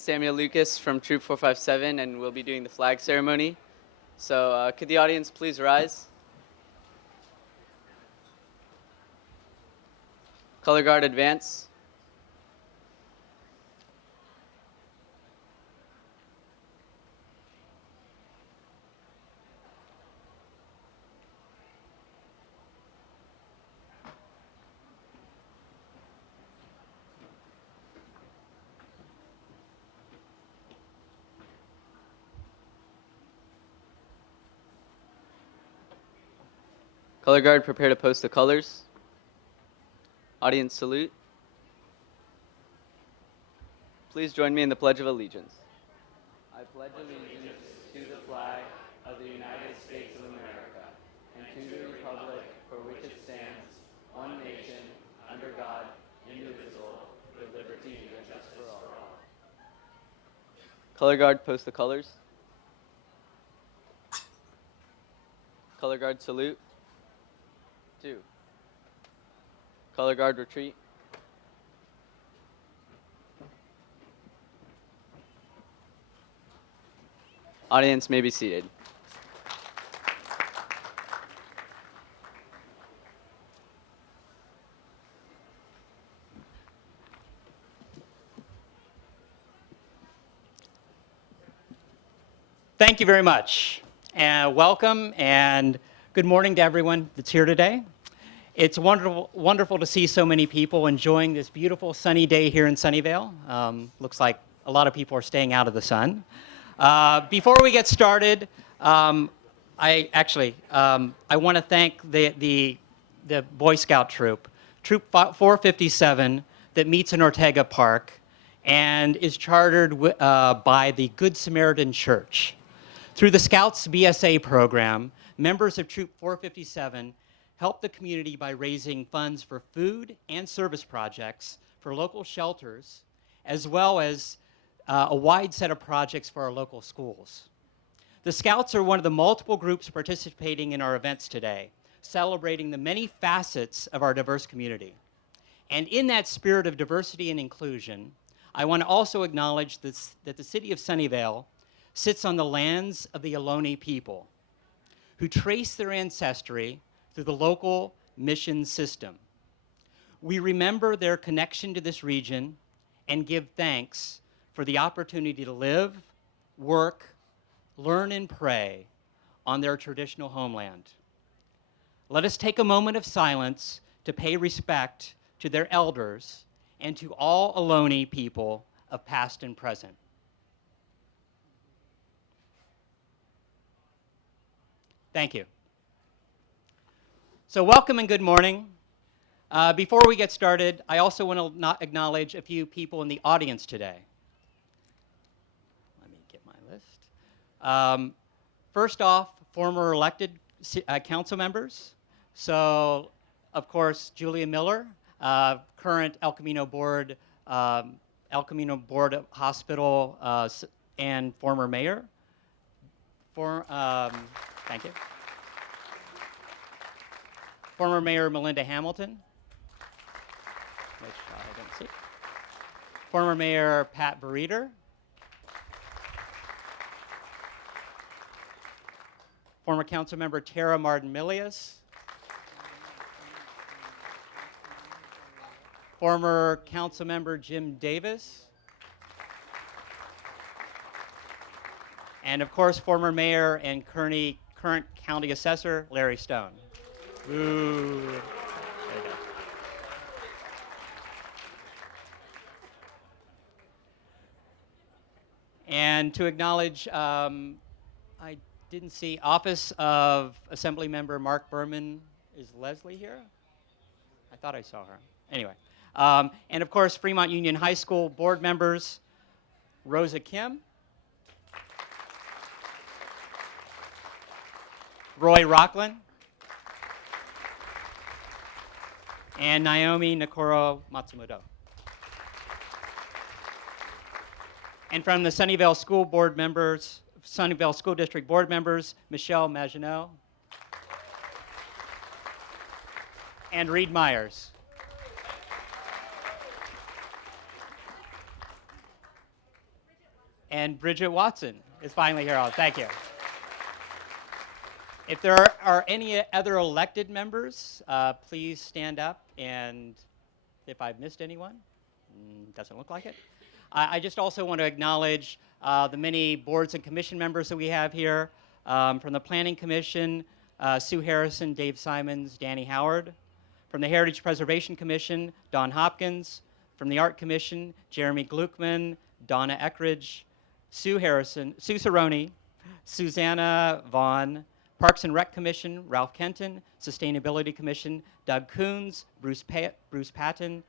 name's Samuel Lucas from Troop 457, and we'll be doing the flag ceremony. So could the audience please rise? Color guard advance. Color guard, prepare to post the colors. Audience salute. Please join me in the Pledge of Allegiance. I pledge allegiance to the flag of the United States of America and to the republic for which it stands, one nation, under God, indivisible, with liberty and justice for all. Color guard, post the colors. Color guard, salute. 2. Color guard, retreat. Audience may be seated. Thank you very much. Welcome and good morning to everyone that's here today. It's wonderful to see so many people enjoying this beautiful sunny day here in Sunnyvale. Looks like a lot of people are staying out of the sun. Before we get started, I want to thank the Boy Scout troop, Troop 457, that meets in Ortega Park and is chartered by the Good Samaritan Church. Through the Scouts BSA program, members of Troop 457 help the community by raising funds for food and service projects for local shelters, as well as a wide set of projects for our local schools. The Scouts are one of the multiple groups participating in our events today, celebrating the many facets of our diverse community. And in that spirit of diversity and inclusion, I want to also acknowledge that the city of Sunnyvale sits on the lands of the Ohlone people, who trace their ancestry through the local mission system. We remember their connection to this region and give thanks for the opportunity to live, work, learn, and pray on their traditional homeland. Let us take a moment of silence to pay respect to their elders and to all Ohlone people of past and present. Thank you. So welcome and good morning. Before we get started, I also want to acknowledge a few people in the audience today. Let me get my list. First off, former elected council members. So, of course, Julia Miller, current El Camino Board Hospital and former mayor. Thank you. Former Mayor Melinda Hamilton, which I didn't see. Former Mayor Pat Buriter. Former Councilmember Tara Martin-Milius. Former Councilmember Jim Davis. And of course, former Mayor and current County Assessor Larry Stone. Ooh. There you go. And to acknowledge, I didn't see Office of Assembly Member Mark Berman. Is Leslie here? I thought I saw her. Anyway. And of course, Fremont Union High School board members, Rosa Kim, Roy Rockland, and Naomi Nakoro Matsumoto. And from the Sunnyvale School Board members, Sunnyvale School District Board members, Michelle Maginot and Reed Myers. And Bridget Watson is finally here. Oh, thank you. If there are any other elected members, please stand up. And if I've missed anyone, doesn't look like it. I just also want to acknowledge the many boards and commission members that we have here. From the Planning Commission, Sue Harrison, Dave Simons, Danny Howard. From the Heritage Preservation Commission, Don Hopkins. From the Art Commission, Jeremy Gluckman, Donna Eckridge, Sue Harrison, Sue Cerrone, Susanna Vaughn. Parks and Rec Commission, Ralph Kenton. Sustainability Commission, Doug Coons, Bruce Patton,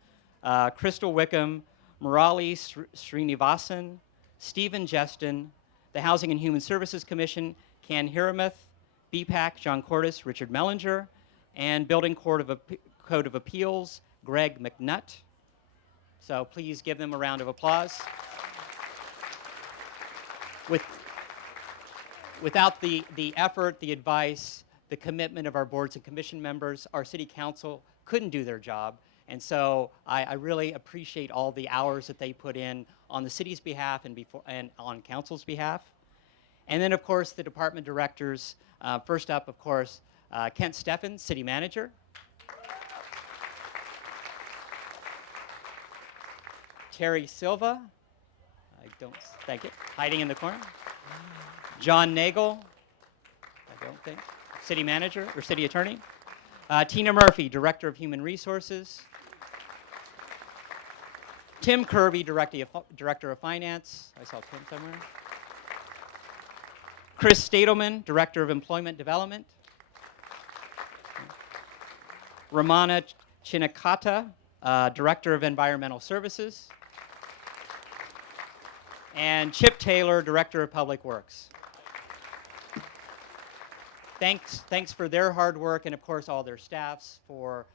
Crystal Wickham, Murali Srinivasan, Stephen Jeston. The Housing and Human Services Commission, Ken Hiramuth, BPAC, John Cordes, Richard Mellinger, and Building Code of Appeals, Greg McNutt. So please give them a round of applause. Without the effort, the advice, the commitment of our boards and commission members, our city council couldn't do their job. And so I really appreciate all the hours that they put in on the city's behalf and on council's behalf. And then, of course, the department directors. First up, of course, Kent Steffen, city manager. Terry Silva, thank you, hiding in the corner. John Nagel, I don't think, city manager or city attorney. Tina Murphy, director of human resources. Tim Kirby, director of finance. I saw Tim somewhere. Chris Stadelman, director of employment development. Ramana Chinakata, director of environmental services. And Chip Taylor, director of public works. Thanks for their hard work, and of course all their staffs for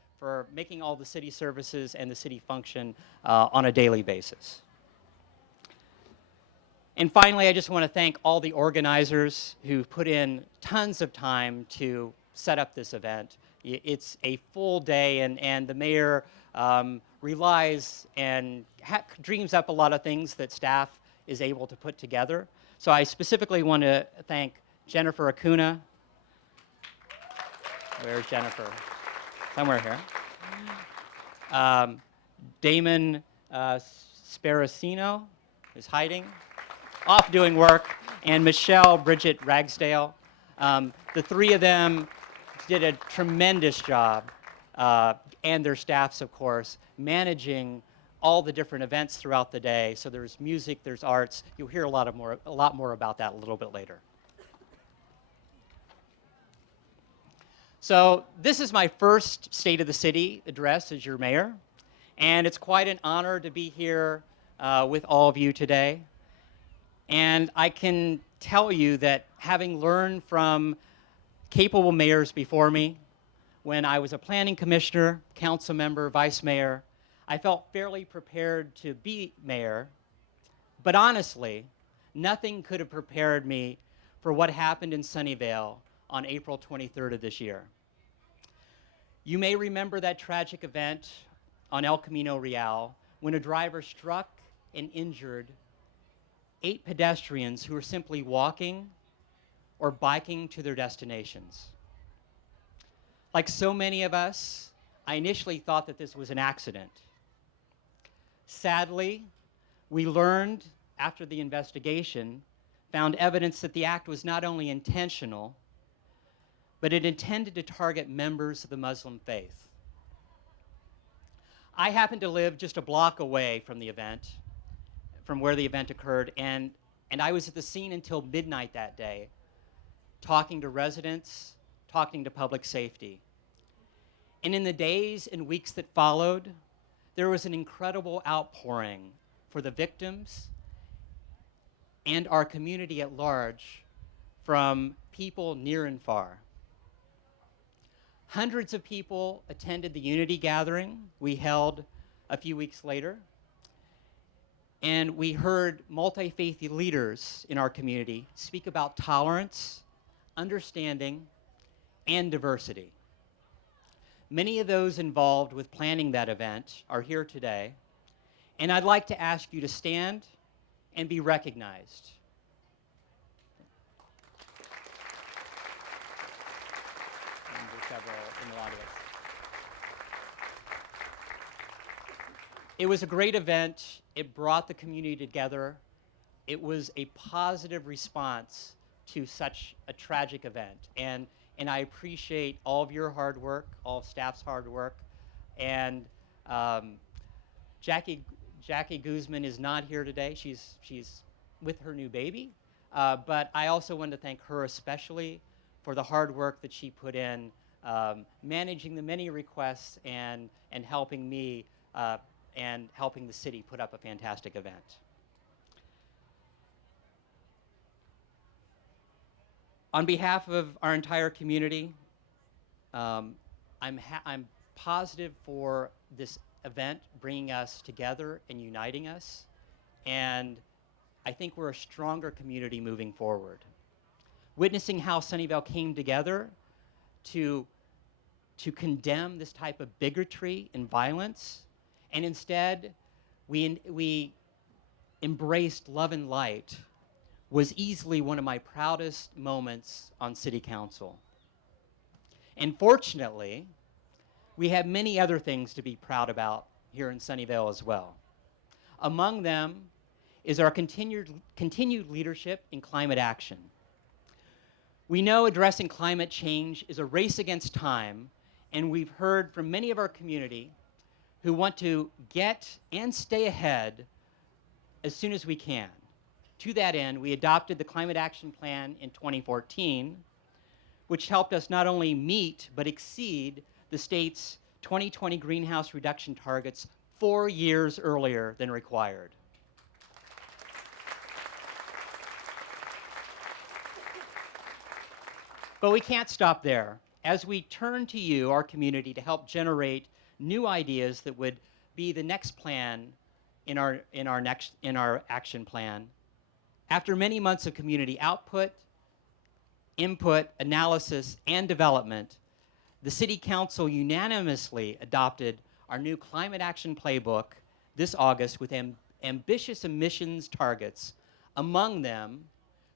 making all the city services and the city function on a daily basis. And finally, I just want to thank all the organizers who put in tons of time to set up this event. It's a full day, and the mayor relies and dreams up a lot of things that staff is able to put together. So I specifically want to thank Jennifer Acuna. Where's Jennifer? Somewhere here. Damon Sparacino is hiding, off doing work, and Michelle Bridget Ragsdale. The three of them did a tremendous job, and their staffs, of course, managing all the different events throughout the day. So there's music, there's arts. You'll hear a lot more about that a little bit later. So this is my first State of the City address as your mayor, and it's quite an honor to be here with all of you today. And I can tell you that having learned from capable mayors before me, when I was a planning commissioner, council member, vice mayor, I felt fairly prepared to be mayor. But honestly, nothing could have prepared me for what happened in Sunnyvale on April 23rd of this year. You may remember that tragic event on El Camino Real when a driver struck and injured 8 pedestrians who were simply walking or biking to their destinations. Like so many of us, I initially thought that this was an accident. Sadly, we learned after the investigation, found evidence that the act was not only intentional, but it intended to target members of the Muslim faith. I happened to live just a block away from the event, from where the event occurred, and I was at the scene until midnight that day, talking to residents, talking to public safety. And in the days and weeks that followed, there was an incredible outpouring for the victims and our community at large from people near and far. Hundreds of people attended the Unity gathering we held a few weeks later, and we heard multi-faith leaders in our community speak about tolerance, understanding, and diversity. Many of those involved with planning that event are here today, and I'd like to ask you to stand and be recognized. And there's several in the audience. It was a great event. It brought the community together. It was a positive response to such a tragic event. And I appreciate all of your hard work, all of staff's hard work. And Jackie Guzman is not here today. She's with her new baby. But I also want to thank her especially for the hard work that she put in managing the many requests and helping me and helping the city put up a fantastic event. On behalf of our entire community, I'm positive for this event bringing us together and uniting us, and I think we're a stronger community moving forward. Witnessing how Sunnyvale came together to condemn this type of bigotry and violence, and instead we embraced love and light, was easily one of my proudest moments on City Council. And fortunately, we have many other things to be proud about here in Sunnyvale as well. Among them is our continued leadership in climate action. We know addressing climate change is a race against time, and we've heard from many of our community who want to get and stay ahead as soon as we can. To that end, we adopted the Climate Action Plan in 2014, which helped us not only meet but exceed the state's 2020 greenhouse reduction targets 4 years earlier than required. But we can't stop there. As we turn to you, our community, to help generate new ideas that would be the next plan in our action plan, after many months of community output, input, analysis, and development, the City Council unanimously adopted our new Climate Action Playbook this August with ambitious emissions targets, among them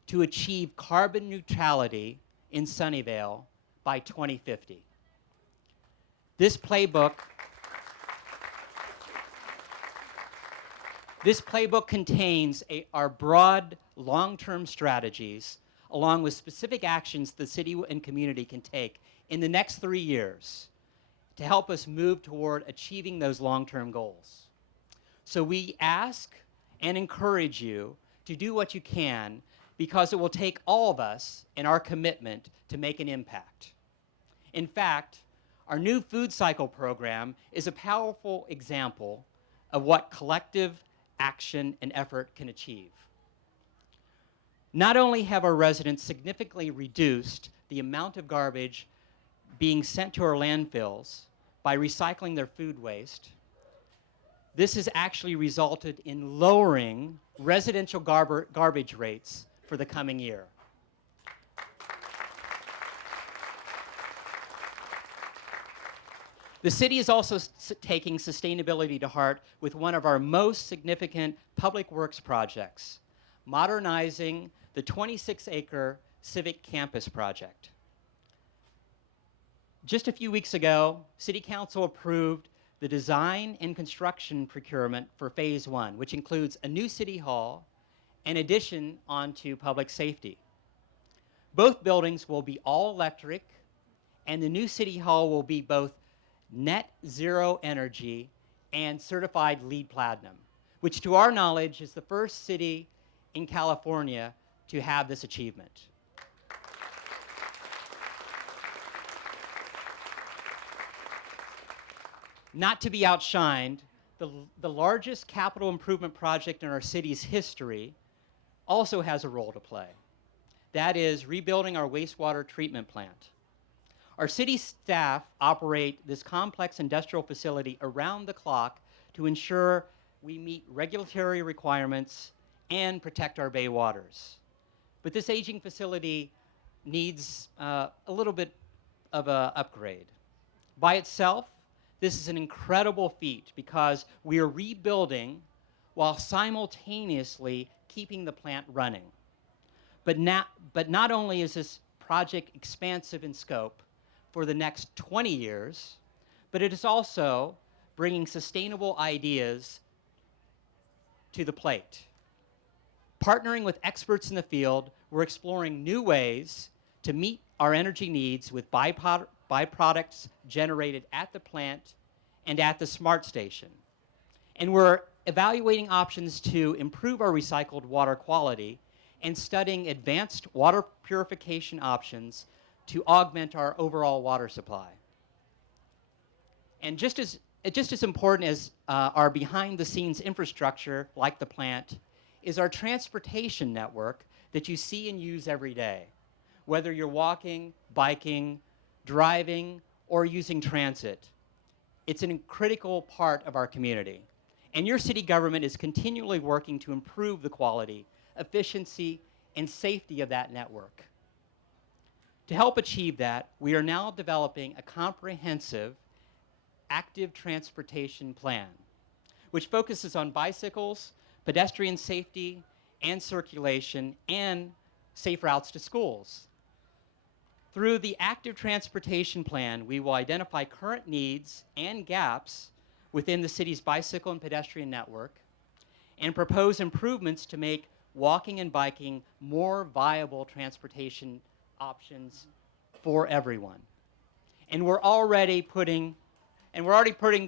to achieve carbon neutrality in Sunnyvale by 2050. This playbook contains our broad long-term strategies along with specific actions the city and community can take in the next 3 years to help us move toward achieving those long-term goals. So we ask and encourage you to do what you can, because it will take all of us and our commitment to make an impact. In fact, our new food cycle program is a powerful example of what collective action and effort can achieve. Not only have our residents significantly reduced the amount of garbage being sent to our landfills by recycling their food waste, this has actually resulted in lowering residential garbage rates for the coming year. The city is also taking sustainability to heart with one of our most significant public works projects, modernizing the 26-acre Civic campus project. Just a few weeks ago, City Council approved the design and construction procurement for Phase 1, which includes a new city hall and addition onto public safety. Both buildings will be all electric, and the new city hall will be both net zero energy and certified LEED Platinum, which to our knowledge is the first city in California to have this achievement. Not to be outshined, the largest capital improvement project in our city's history also has a role to play. That is rebuilding our wastewater treatment plant. Our city staff operate this complex industrial facility around the clock to ensure we meet regulatory requirements and protect our bay waters. But this aging facility needs a little bit of an upgrade. By itself, this is an incredible feat because we are rebuilding while simultaneously keeping the plant running. But not only is this project expansive in scope for the next 20 years, but it is also bringing sustainable ideas to the plate. Partnering with experts in the field, we're exploring new ways to meet our energy needs with byproducts generated at the plant and at the smart station. And we're evaluating options to improve our recycled water quality and studying advanced water purification options to augment our overall water supply. And just as important as our behind-the-scenes infrastructure, like the plant, is our transportation network that you see and use every day, whether you're walking, biking, driving, or using transit. It's a critical part of our community. And your city government is continually working to improve the quality, efficiency, and safety of that network. To help achieve that, we are now developing a comprehensive active transportation plan, which focuses on bicycles, pedestrian safety and circulation, and safe routes to schools. Through the active transportation plan, we will identify current needs and gaps within the city's bicycle and pedestrian network and propose improvements to make walking and biking more viable transportation options for everyone. And we're already putting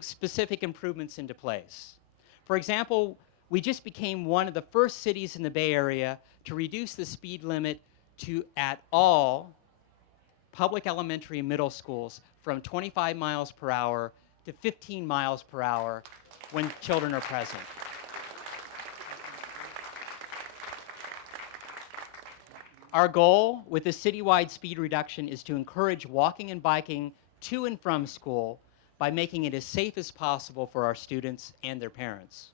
specific improvements into place. For example, we just became one of the first cities in the Bay Area to reduce the speed limit at all public elementary and middle schools from 25 miles per hour to 15 miles per hour when children are present. Our goal with this citywide speed reduction is to encourage walking and biking to and from school by making it as safe as possible for our students and their parents.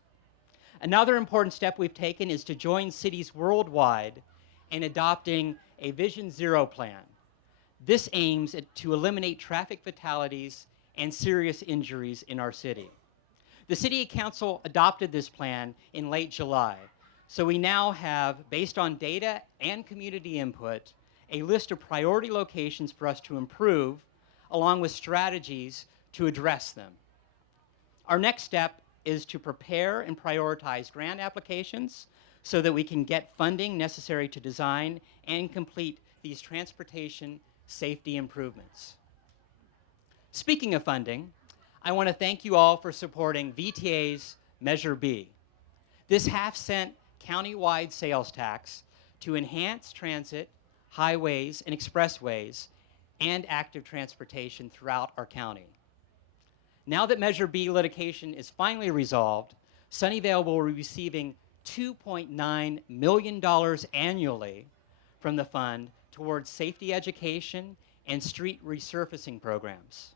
Another important step we've taken is to join cities worldwide in adopting a Vision Zero plan. This aims to eliminate traffic fatalities and serious injuries in our city. The City Council adopted this plan in late July, so we now have, based on data and community input, a list of priority locations for us to improve, along with strategies to address them. Our next step is to prepare and prioritize grant applications so that we can get funding necessary to design and complete these transportation safety improvements. Speaking of funding, I want to thank you all for supporting VTA's Measure B. This half-cent county-wide sales tax to enhance transit, highways, and expressways, and active transportation throughout our county. Now that Measure B litigation is finally resolved, Sunnyvale will be receiving $2.9 million annually from the fund towards safety education and street resurfacing programs.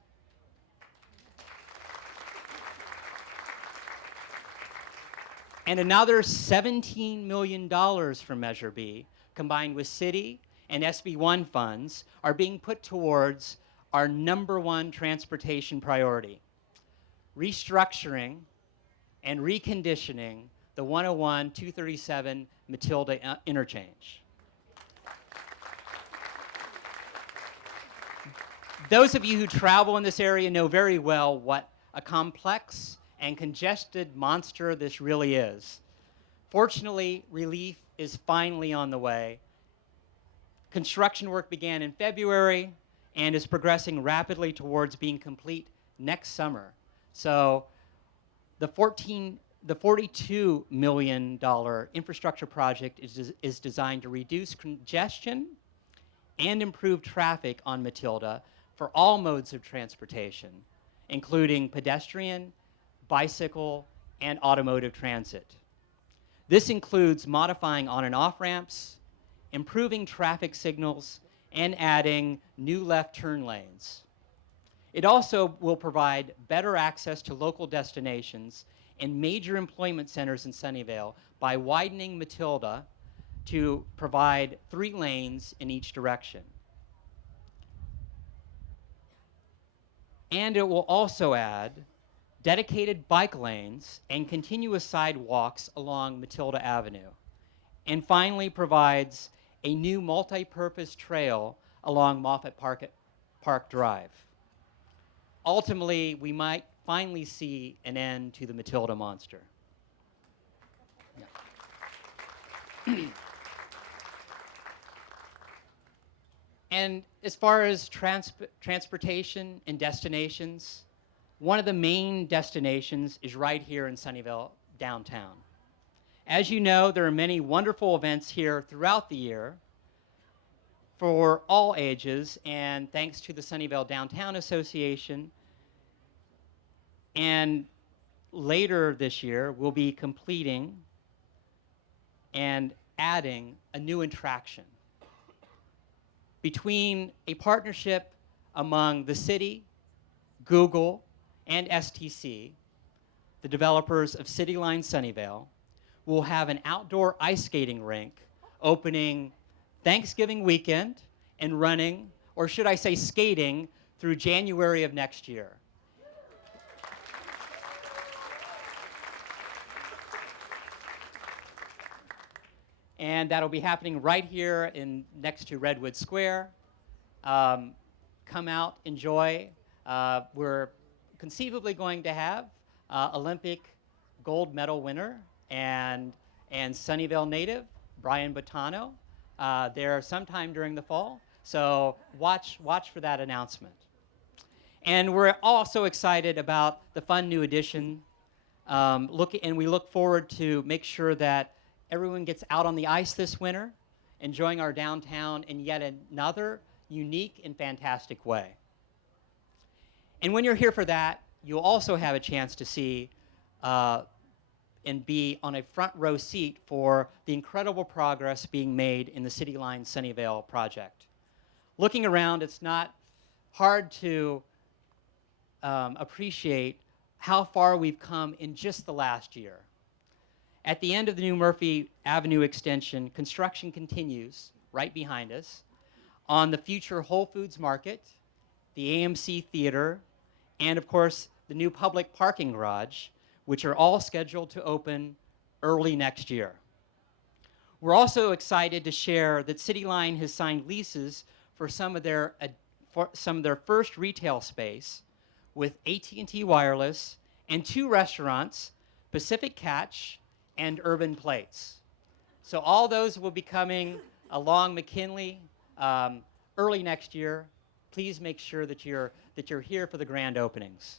And another $17 million from Measure B, combined with city and SB1 funds, are being put towards our #1 transportation priority: restructuring and reconditioning the 101-237 Matilda interchange. Those of you who travel in this area know very well what a complex and congested monster this really is. Fortunately, relief is finally on the way. Construction work began in February and is progressing rapidly towards being complete next summer. So the $42 million infrastructure project is designed to reduce congestion and improve traffic on Matilda for all modes of transportation, including pedestrian, bicycle, and automotive transit. This includes modifying on and off ramps, improving traffic signals, and adding new left turn lanes. It also will provide better access to local destinations and major employment centers in Sunnyvale by widening Matilda to provide 3 lanes in each direction. And it will also add dedicated bike lanes, and continuous sidewalks along Matilda Avenue. And finally provides a new multi-purpose trail along Park Drive. Ultimately, we might finally see an end to the Matilda monster. Yeah. And as far as transportation and destinations, one of the main destinations is right here in Sunnyvale downtown. As you know, there are many wonderful events here throughout the year for all ages, and thanks to the Sunnyvale Downtown Association. And later this year, we'll be completing and adding a new attraction between a partnership among the city, Google, and STC, the developers of CityLine Sunnyvale. We'll have an outdoor ice skating rink opening Thanksgiving weekend and running, or should I say skating, through January of next year. And that'll be happening right here next to Redwood Square. Come out, enjoy. We're conceivably going to have Olympic gold medal winner and Sunnyvale native, Brian Bottano, there sometime during the fall. So watch for that announcement. And we're also excited about the fun new addition. And we look forward to make sure that everyone gets out on the ice this winter, enjoying our downtown in yet another unique and fantastic way. And when you're here for that, you'll also have a chance to see and be on a front row seat for the incredible progress being made in the CityLine Sunnyvale project. Looking around, it's not hard to appreciate how far we've come in just the last year. At the end of the new Murphy Avenue extension, construction continues right behind us on the future Whole Foods Market, the AMC Theater, and of course, the new public parking garage, which are all scheduled to open early next year. We're also excited to share that CityLine has signed leases for some of their first retail space with AT&T Wireless and 2 restaurants, Pacific Catch and Urban Plates. So all those will be coming along McKinley early next year. Please make sure that you're here for the grand openings.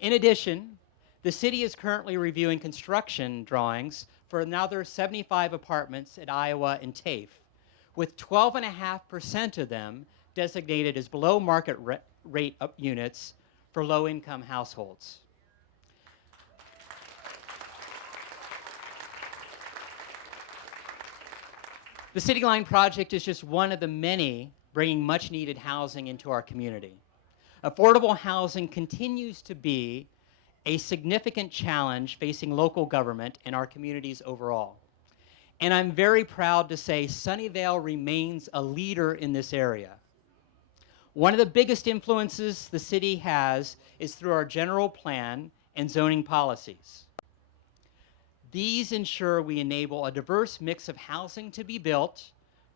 In addition, the city is currently reviewing construction drawings for another 75 apartments at Iowa and TAFE, with 12.5% of them designated as below market rate units for low-income households. The CityLine project is just one of the many bringing much-needed housing into our community. Affordable housing continues to be a significant challenge facing local government and our communities overall. And I'm very proud to say Sunnyvale remains a leader in this area. One of the biggest influences the city has is through our general plan and zoning policies. These ensure we enable a diverse mix of housing to be built,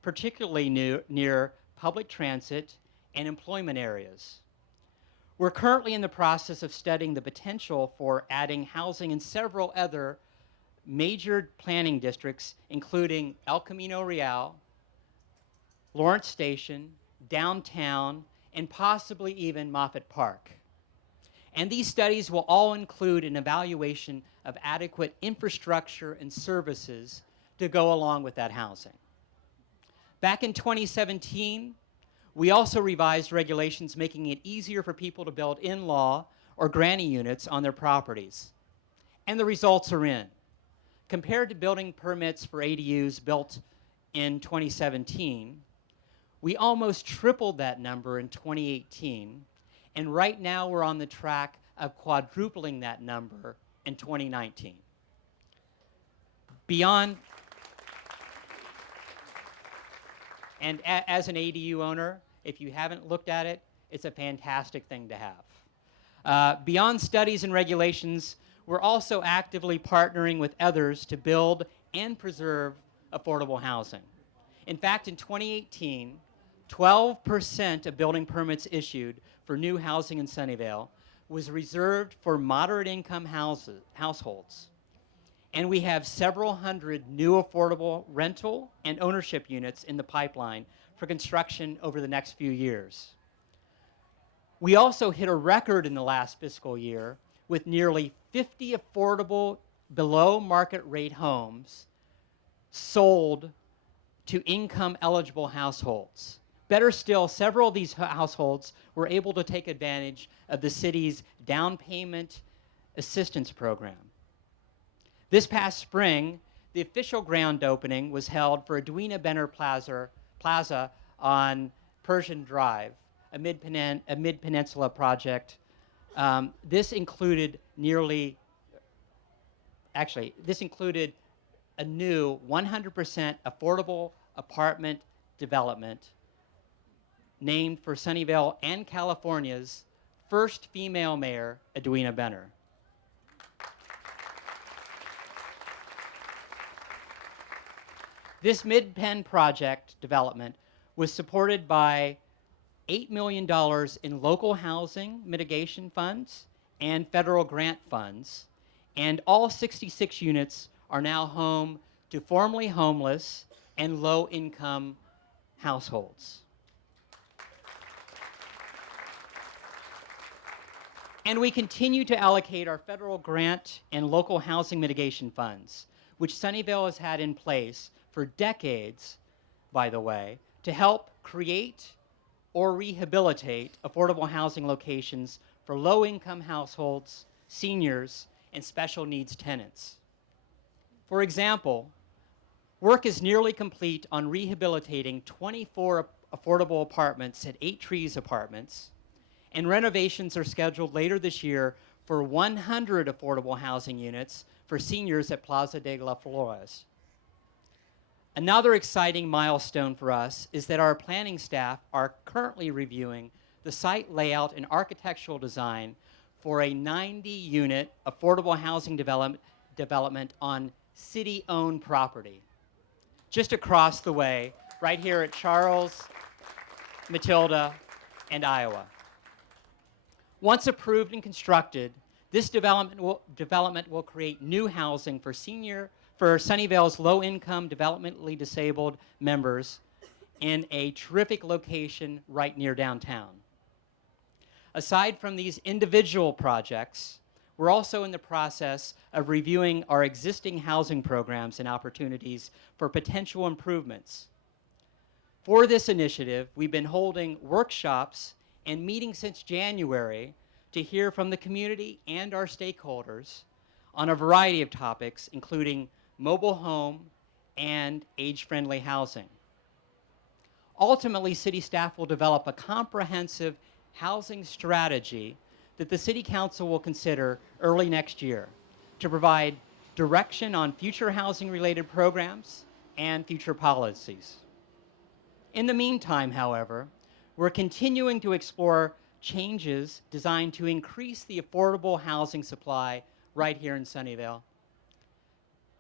particularly near public transit and employment areas. We're currently in the process of studying the potential for adding housing in several other major planning districts, including El Camino Real, Lawrence Station, downtown, and possibly even Moffett Park. And these studies will all include an evaluation of adequate infrastructure and services to go along with that housing. Back in 2017, we also revised regulations making it easier for people to build in-law or granny units on their properties. And the results are in. Compared to building permits for ADUs built in 2017, we almost tripled that number in 2018. And right now we're on the track of quadrupling that number in 2019. And as an ADU owner, if you haven't looked at it, it's a fantastic thing to Beyond studies and regulations, we're also actively partnering with others to build and preserve affordable housing. In fact, in 2018, 12% of building permits issued for new housing in Sunnyvale was reserved for moderate income households. And we have several hundred new affordable rental and ownership units in the pipeline for construction over the next few years. We also hit a record in the last fiscal year with nearly 50 affordable below market rate homes sold to income eligible households. Better still, several of these households were able to take advantage of the city's down payment assistance program. This past spring, the official grand opening was held for Edwina Benner Plaza on Persian Drive, a mid-peninsula project. This included a new 100% affordable apartment development named for Sunnyvale and California's first female mayor, Edwina Benner. This mid-pen project development was supported by $8 million in local housing mitigation funds and federal grant funds, and all 66 units are now home to formerly homeless and low-income households. And we continue to allocate our federal grant and local housing mitigation funds, which Sunnyvale has had in place for decades, by the way, to help create or rehabilitate affordable housing locations for low-income households, seniors, and special needs tenants. For example, work is nearly complete on rehabilitating 24 affordable apartments at 8 Trees Apartments, and renovations are scheduled later this year for 100 affordable housing units for seniors at Plaza de las Flores. Another exciting milestone for us is that our planning staff are currently reviewing the site layout and architectural design for a 90-unit affordable housing development on city-owned property, just across the way, right here at Charles, Matilda, and Iowa. Once approved and constructed, this development will create new housing for Sunnyvale's low-income, developmentally disabled members in a terrific location right near downtown. Aside from these individual projects, we're also in the process of reviewing our existing housing programs and opportunities for potential improvements. For this initiative, we've been holding workshops and meeting since January to hear from the community and our stakeholders on a variety of topics, including mobile home and age-friendly housing. Ultimately, city staff will develop a comprehensive housing strategy that the City Council will consider early next year to provide direction on future housing-related programs and future policies. In the meantime, however, we're continuing to explore changes designed to increase the affordable housing supply right here in Sunnyvale.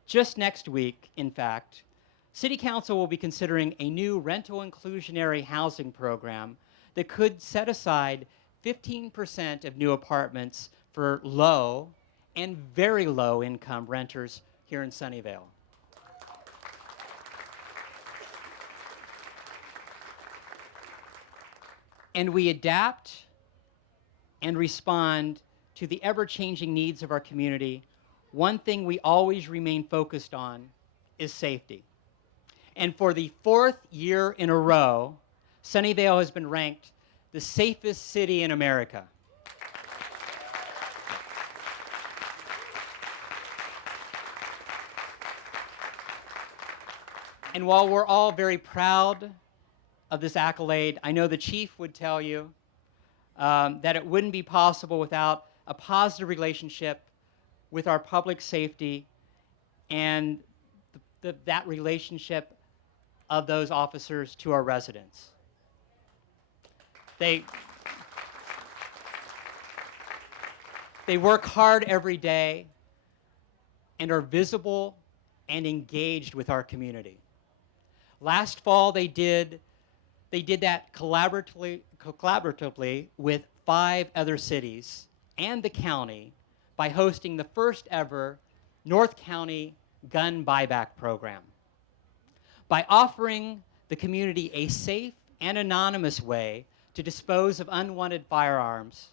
Just next week, in fact, City Council will be considering a new rental inclusionary housing program that could set aside 15% of new apartments for low and very low income renters here in Sunnyvale. And we adapt and respond to the ever-changing needs of our community. One thing we always remain focused on is safety. And for the 4th year in a row, Sunnyvale has been ranked the safest city in America. And while we're all very proud of this accolade, I know the chief would tell you that it wouldn't be possible without a positive relationship with our public safety and that relationship of those officers to our residents. They work hard every day and are visible and engaged with our community. Last fall, they did that collaboratively with 5 other cities and the county by hosting the first ever North County gun buyback program. By offering the community a safe and anonymous way to dispose of unwanted firearms,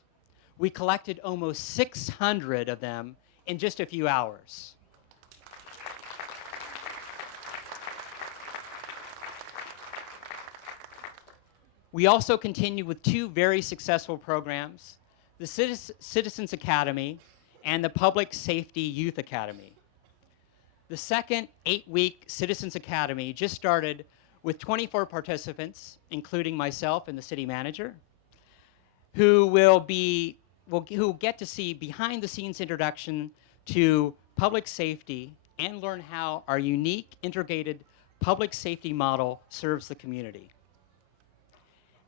we collected almost 600 of them in just a few hours. We also continue with 2 very successful programs, the Citizens Academy and the Public Safety Youth Academy. The second 8-week Citizens Academy just started with 24 participants, including myself and the city manager, who will get to see behind-the-scenes introduction to public safety and learn how our unique integrated public safety model serves the community.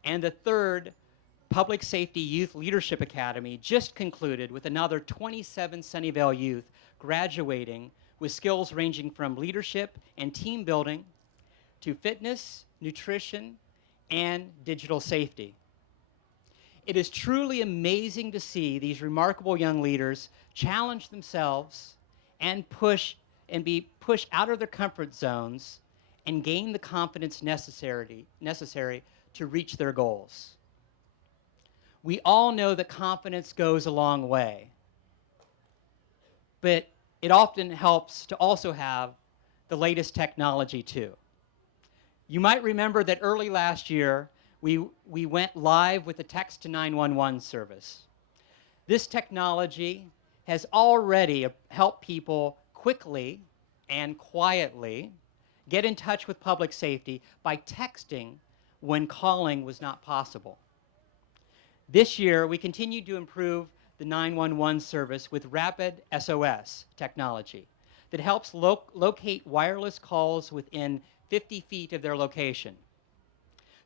And the third Public Safety Youth Leadership Academy just concluded with another 27 Sunnyvale youth graduating with skills ranging from leadership and team building to fitness, nutrition, and digital safety. It is truly amazing to see these remarkable young leaders challenge themselves and be pushed out of their comfort zones and gain the confidence necessary to reach their goals. We all know that confidence goes a long way, but it often helps to also have the latest technology too. You might remember that early last year, we went live with the text to 911 service. This technology has already helped people quickly and quietly get in touch with public safety by texting when calling was not possible. This year, we continued to improve the 911 service with rapid SOS technology that helps locate wireless calls within 50 feet of their location.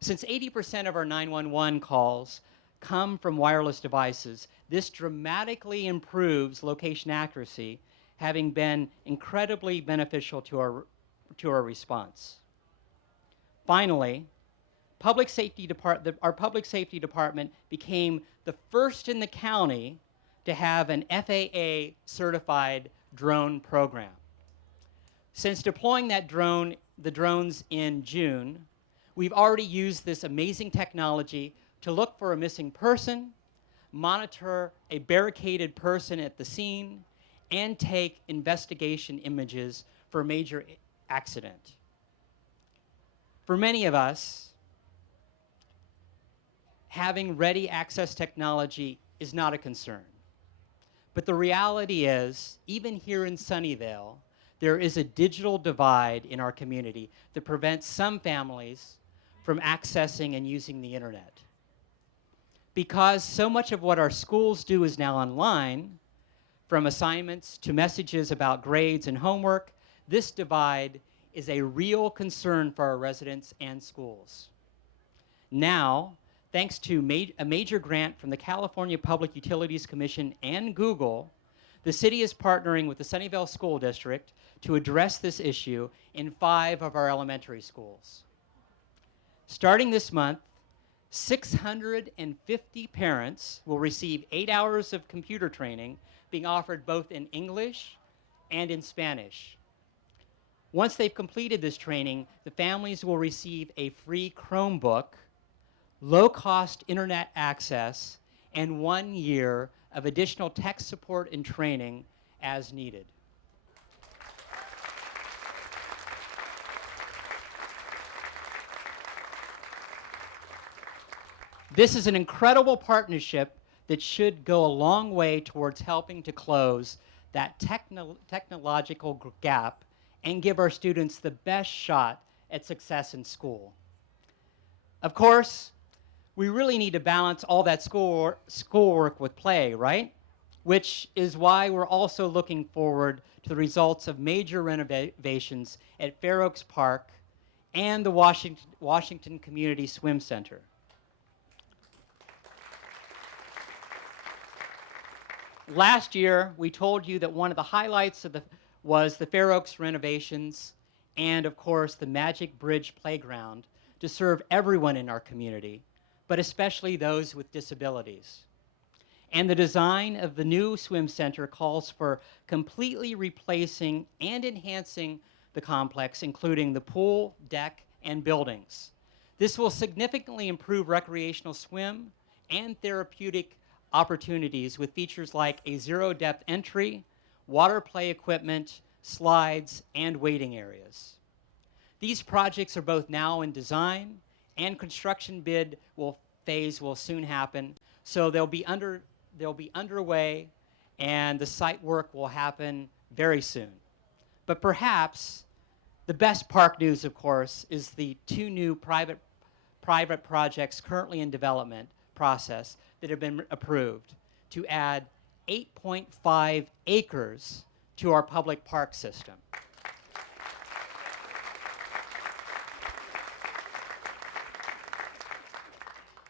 Since 80% of our 911 calls come from wireless devices, this dramatically improves location accuracy, having been incredibly beneficial to our response. Finally, our public safety department became the first in the county to have an FAA certified drone program. Since deploying the drones in June, we've already used this amazing technology to look for a missing person, monitor a barricaded person at the scene, and take investigation images for a major accident. For many of us, having ready access technology is not a concern. But the reality is, even here in Sunnyvale, there is a digital divide in our community that prevents some families from accessing and using the internet. Because so much of what our schools do is now online, from assignments to messages about grades and homework, this divide is a real concern for our residents and schools. Now, thanks to a major grant from the California Public Utilities Commission and Google, the city is partnering with the Sunnyvale School District to address this issue in 5 of our elementary schools. Starting this month, 650 parents will receive 8 hours of computer training being offered both in English and in Spanish. Once they've completed this training, the families will receive a free Chromebook, low-cost internet access, and 1 year of additional tech support and training as needed. This is an incredible partnership that should go a long way towards helping to close that technological gap and give our students the best shot at success in school. Of course, we really need to balance all that schoolwork with play, right? Which is why we're also looking forward to the results of major renovations at Fair Oaks Park and the Washington Community Swim Center. Last year, we told you that one of the highlights was the Fair Oaks renovations and, of course, the Magic Bridge Playground to serve everyone in our community, but especially those with disabilities. And the design of the new swim center calls for completely replacing and enhancing the complex, including the pool, deck, and buildings. This will significantly improve recreational swim and therapeutic opportunities with features like a zero-depth entry, water play equipment, slides, and waiting areas. These projects are both now in design and construction phase will soon happen, so they'll be underway and the site work will happen very soon. But perhaps the best park news, of course, is the two new private projects currently in development process that have been approved to add 8.5 acres to our public park system.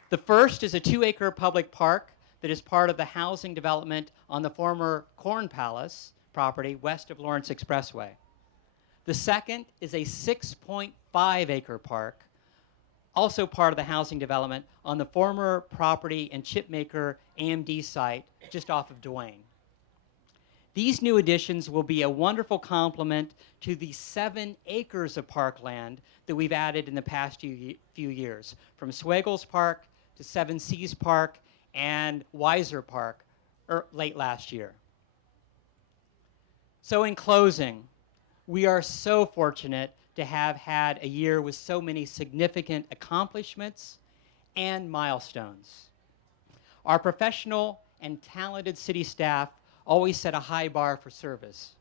The first is a 2-acre public park that is part of the housing development on the former Corn Palace property west of Lawrence Expressway. The second is a 6.5-acre park, also part of the housing development on the former property and chipmaker AMD site just off of Duane. These new additions will be a wonderful complement to the 7 acres of parkland that we've added in the past few years, from Swaggles Park to Seven Seas Park and Weiser Park late last year. So in closing, we are so fortunate to have had a year with so many significant accomplishments and milestones. Our professional and talented city staff always set a high bar for service,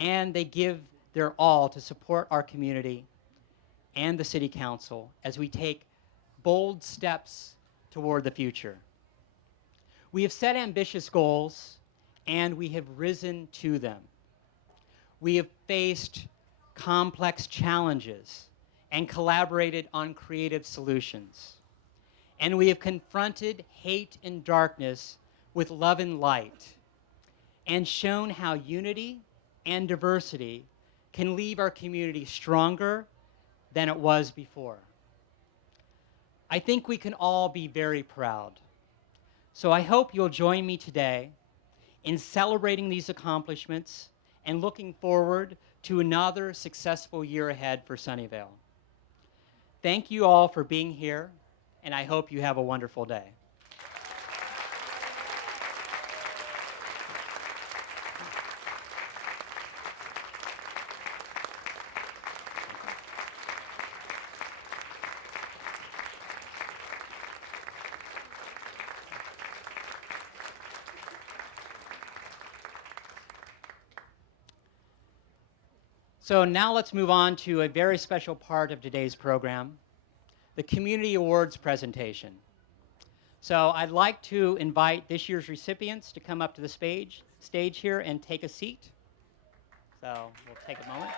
and they give their all to support our community and the City Council as we take bold steps toward the future. We have set ambitious goals, and we have risen to them. We have faced complex challenges and collaborated on creative solutions. And we have confronted hate and darkness with love and light, and shown how unity and diversity can leave our community stronger than it was before. I think we can all be very proud. So I hope you'll join me today in celebrating these accomplishments and looking forward to another successful year ahead for Sunnyvale. Thank you all for being here, and I hope you have a wonderful day. So now let's move on to a very special part of today's program, the Community Awards presentation. So I'd like to invite this year's recipients to come up to the stage here and take a seat. So we'll take a moment.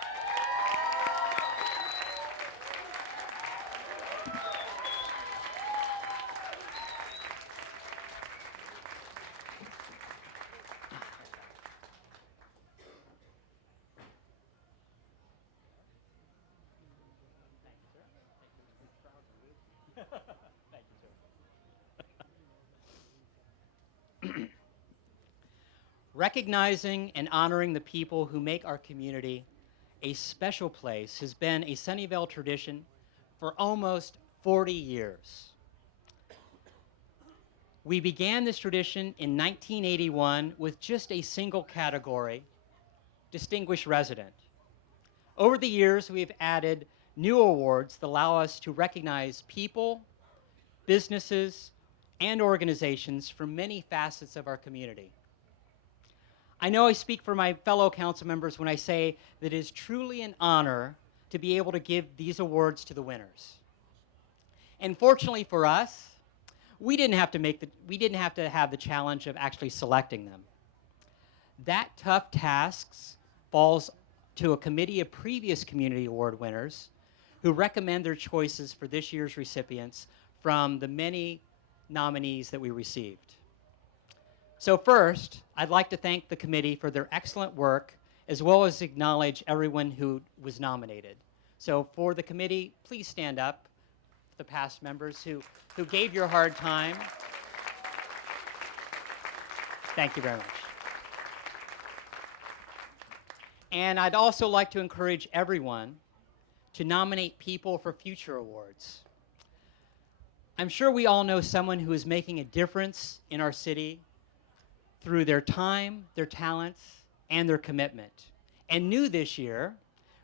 Recognizing and honoring the people who make our community a special place has been a Sunnyvale tradition for almost 40 years. We began this tradition in 1981 with just a single category, Distinguished Resident. Over the years, we've added new awards that allow us to recognize people, businesses, and organizations from many facets of our community. I know I speak for my fellow council members when I say that it is truly an honor to be able to give these awards to the winners. And fortunately for us, we didn't have to have the challenge of actually selecting them. That tough task falls to a committee of previous community award winners who recommend their choices for this year's recipients from the many nominees that we received. So first, I'd like to thank the committee for their excellent work, as well as acknowledge everyone who was nominated. So for the committee, please stand up, the past members who gave you a hard time. Thank you very much. And I'd also like to encourage everyone to nominate people for future awards. I'm sure we all know someone who is making a difference in our city through their time, their talents, and their commitment. And new this year,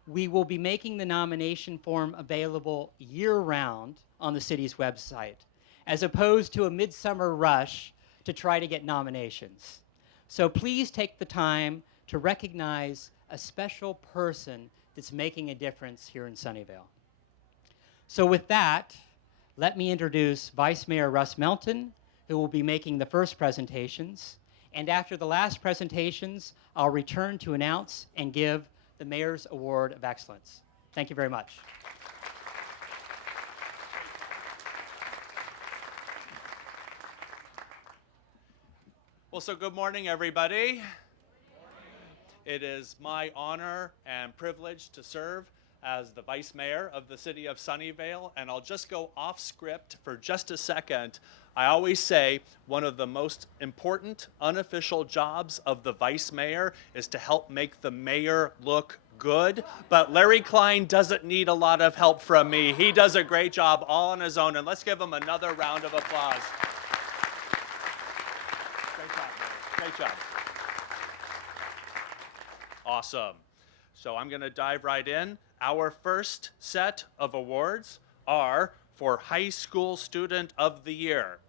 we will be making the nomination form available year-round on the city's website, as opposed to a midsummer rush to try to get nominations. So please take the time to recognize a special person that's making a difference here in Sunnyvale. So with that, let me introduce Vice Mayor Russ Melton, who will be making the first presentations. And after the last presentations, I'll return to announce and give the Mayor's Award of Excellence. Thank you very much. Well, so good morning, everybody. It is my honor and privilege to serve as the Vice Mayor of the City of Sunnyvale, and I'll just go off script for just a second. I always say one of the most important unofficial jobs of the Vice Mayor is to help make the mayor look good, but Larry Klein doesn't need a lot of help from me. He does a great job all on his own, and let's give him another round of applause. Great job, Mayor. Great job. Awesome. So I'm going to dive right in. Our first set of awards are for High School Student of the Year.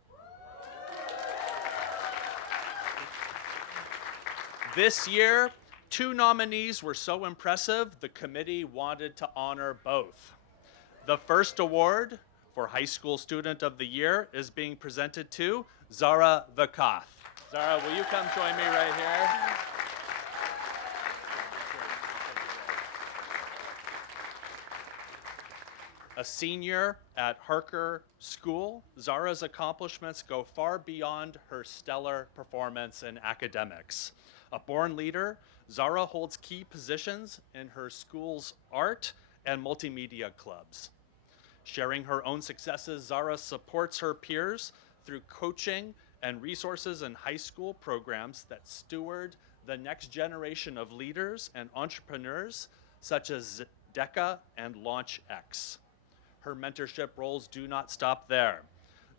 This year, 2 nominees were so impressive, the committee wanted to honor both. The first award for High School Student of the Year is being presented to Zara Vakath. Zara, will you come join me right here? A senior at Harker School, Zara's accomplishments go far beyond her stellar performance in academics. A born leader, Zara holds key positions in her school's art and multimedia clubs. Sharing her own successes, Zara supports her peers through coaching and resources in high school programs that steward the next generation of leaders and entrepreneurs, such as DECA and LaunchX. Her mentorship roles do not stop there.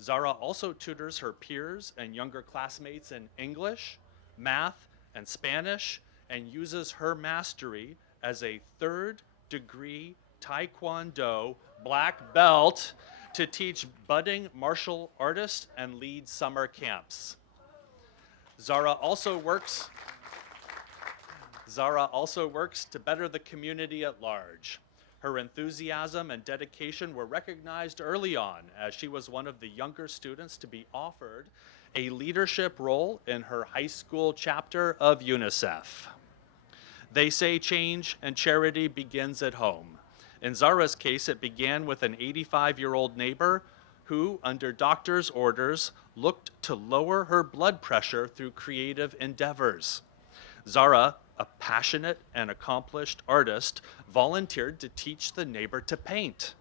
Zara also tutors her peers and younger classmates in English, math, and Spanish, and uses her mastery as a 3rd-degree Taekwondo black belt to teach budding martial artists and lead summer camps. Zara also works to better the community at large. Her enthusiasm and dedication were recognized early on, as she was one of the younger students to be offered a leadership role in her high school chapter of UNICEF. They say change and charity begins at home. In Zara's case, it began with an 85-year-old neighbor who, under doctor's orders, looked to lower her blood pressure through creative endeavors. Zara, a passionate and accomplished artist, volunteered to teach the neighbor to paint.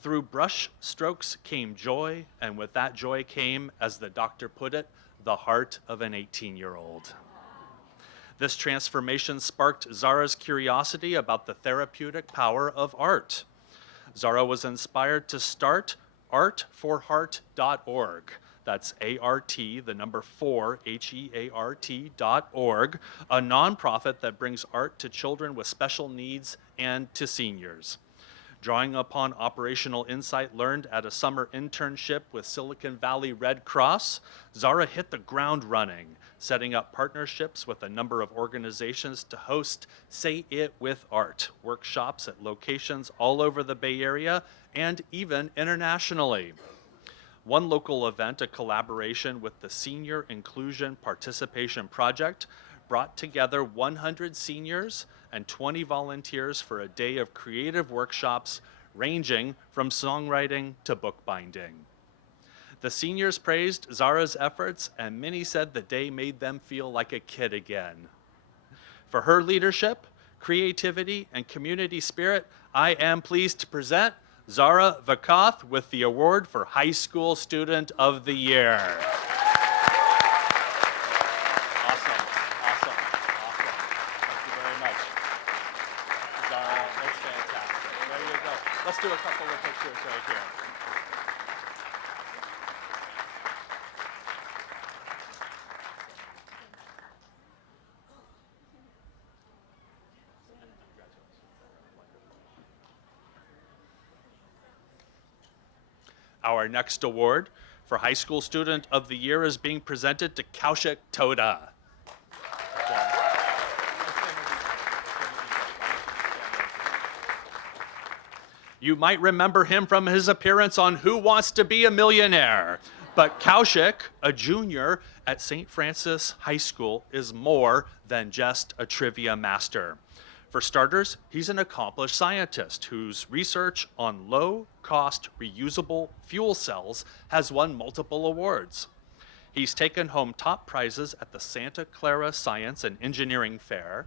Through brush strokes came joy, and with that joy came, as the doctor put it, the heart of an 18-year-old. This transformation sparked Zara's curiosity about the therapeutic power of art. Zara was inspired to start artforheart.org. That's A-R-T, the number 4, H-E-A-R-T.org, a nonprofit that brings art to children with special needs and to seniors. Drawing upon operational insight learned at a summer internship with Silicon Valley Red Cross, Zara hit the ground running, setting up partnerships with a number of organizations to host Say It With Art workshops at locations all over the Bay Area and even internationally. One local event, a collaboration with the Senior Inclusion Participation Project, brought together 100 seniors and 20 volunteers for a day of creative workshops ranging from songwriting to bookbinding. The seniors praised Zara's efforts, and many said the day made them feel like a kid again. For her leadership, creativity, and community spirit, I am pleased to present Zara Vakath with the award for High School Student of the Year. Awesome. Thank you very much. Zara, that's fantastic. There you go. Let's do a couple of pictures right here. Our next award for High School Student of the Year is being presented to Kaushik Toda. You might remember him from his appearance on Who Wants to Be a Millionaire? But Kaushik, a junior at St. Francis High School, is more than just a trivia master. For starters, he's an accomplished scientist whose research on low-cost reusable fuel cells has won multiple awards. He's taken home top prizes at the Santa Clara Science and Engineering Fair,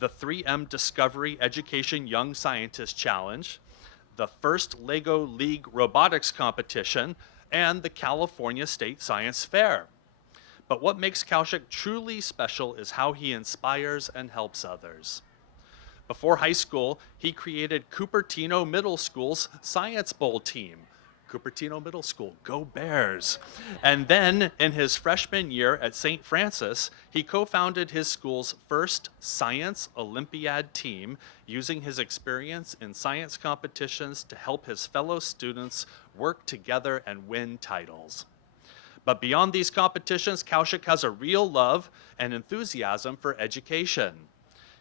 the 3M Discovery Education Young Scientist Challenge, the first LEGO League Robotics Competition, and the California State Science Fair. But what makes Kaushik truly special is how he inspires and helps others. Before high school, he created Cupertino Middle School's Science Bowl team. Cupertino Middle School, go Bears. And then, in his freshman year at St. Francis, he co-founded his school's first Science Olympiad team, using his experience in science competitions to help his fellow students work together and win titles. But beyond these competitions, Kaushik has a real love and enthusiasm for education.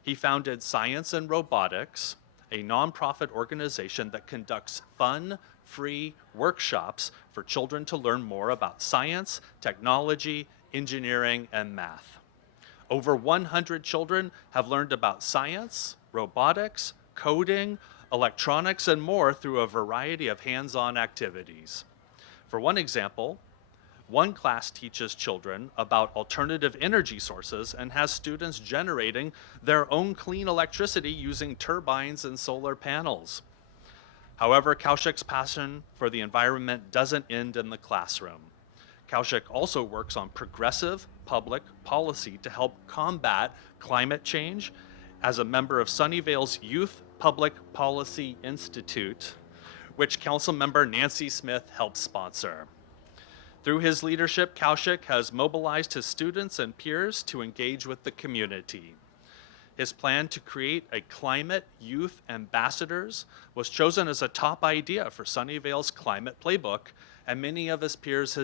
He founded Science and Robotics, a nonprofit organization that conducts fun, free workshops for children to learn more about science, technology, engineering, and math. Over 100 children have learned about science, robotics, coding, electronics, and more through a variety of hands-on activities. For one example, one class teaches children about alternative energy sources and has students generating their own clean electricity using turbines and solar panels. However, Kaushik's passion for the environment doesn't end in the classroom. Kaushik also works on progressive public policy to help combat climate change as a member of Sunnyvale's Youth Public Policy Institute, which Councilmember Nancy Smith helps sponsor. Through his leadership, Kaushik has mobilized his students and peers to engage with the community. His plan to create a climate youth ambassadors was chosen as a top idea for Sunnyvale's climate playbook, and many of his peers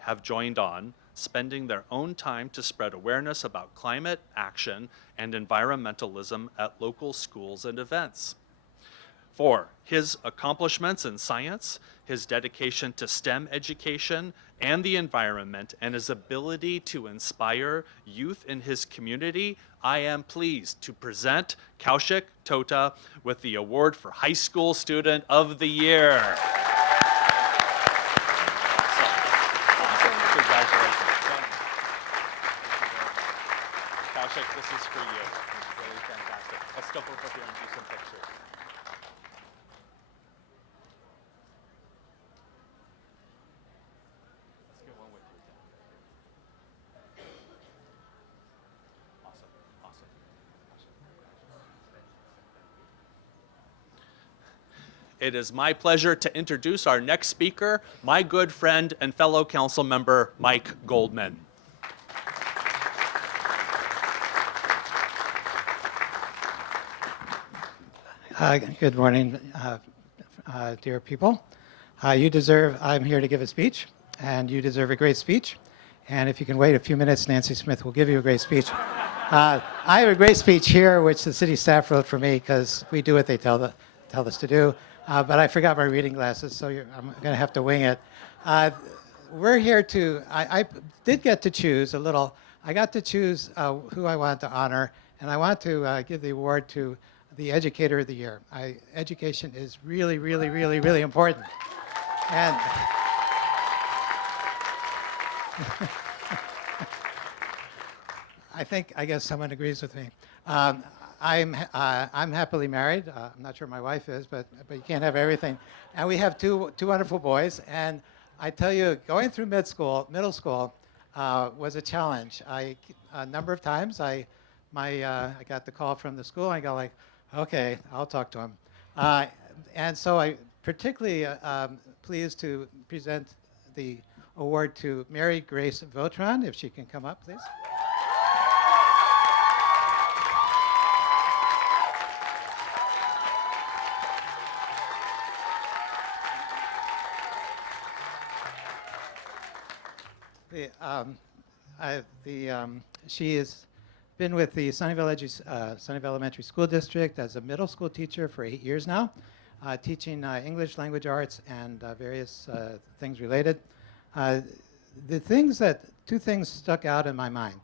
have joined on, spending their own time to spread awareness about climate action and environmentalism at local schools and events. For his accomplishments in science, his dedication to STEM education and the environment, and his ability to inspire youth in his community, I am pleased to present Kaushik Toda with the award for High School Student of the Year. Congratulations. Kaushik, this is for you. It's really fantastic. Let's step over here and do some pictures. It is my pleasure to introduce our next speaker, my good friend and fellow council member, Mike Goldman. Good morning, dear people. I'm here to give a speech, and you deserve a great speech. And if you can wait a few minutes, Nancy Smith will give you a great speech. I have a great speech here, which the city staff wrote for me, because we do what they tell us to do. But I forgot my reading glasses, so I'm going to have to wing it. We're here to, I did get to choose a little. I got to choose who I wanted to honor, and I want to give the award to the Educator of the Year. Education is really, really, really, really important. And I guess someone agrees with me. Um, I'm happily married. I'm not sure my wife is, but you can't have everything. And we have two wonderful boys. And I tell you, going through middle school, was a challenge. A number of times, I got the call from the school. And I go like, okay, I'll talk to him. And so I particularly pleased to present the award to Mary Grace Votron, if she can come up, please. She has been with the Sunnyvale Elementary School District as a middle school teacher for 8 years now, teaching English language arts and various things related. Two things stuck out in my mind.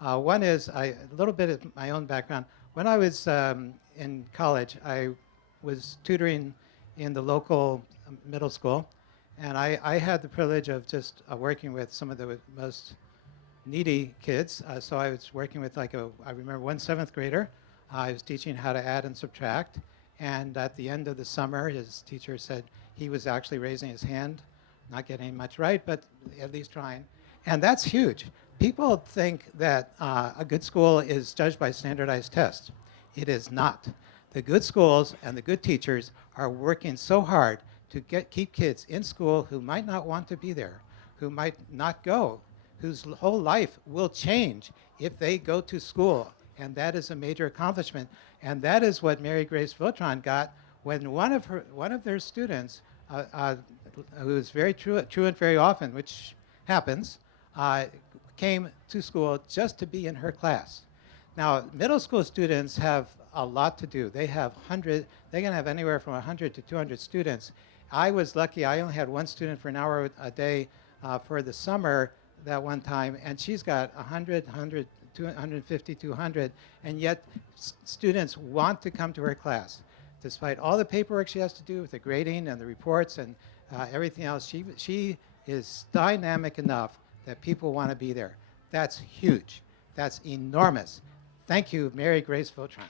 One is a little bit of my own background. When I was in college, I was tutoring in the local middle school. And I had the privilege of just working with some of the most needy kids. So I was working with I remember one 7th grader. I was teaching how to add and subtract. And at the end of the summer, his teacher said he was actually raising his hand, not getting much right, but at least trying. And that's huge. People think that a good school is judged by standardized tests. It is not. The good schools and the good teachers are working so hard to keep kids in school who might not want to be there, who might not go, whose whole life will change if they go to school. And that is a major accomplishment. And that is what Mary Grace Votron got when one of their students, who is very truant very often, which happens, came to school just to be in her class. Now, middle school students have a lot to do. They can have anywhere from 100 to 200 students. I was lucky. I only had one student for an hour a day for the summer that one time, and she's got 100, 150, 200, and yet students want to come to her class. Despite all the paperwork she has to do with the grading and the reports and everything else, she is dynamic enough that people want to be there. That's huge. That's enormous. Thank you, Mary Grace Votron.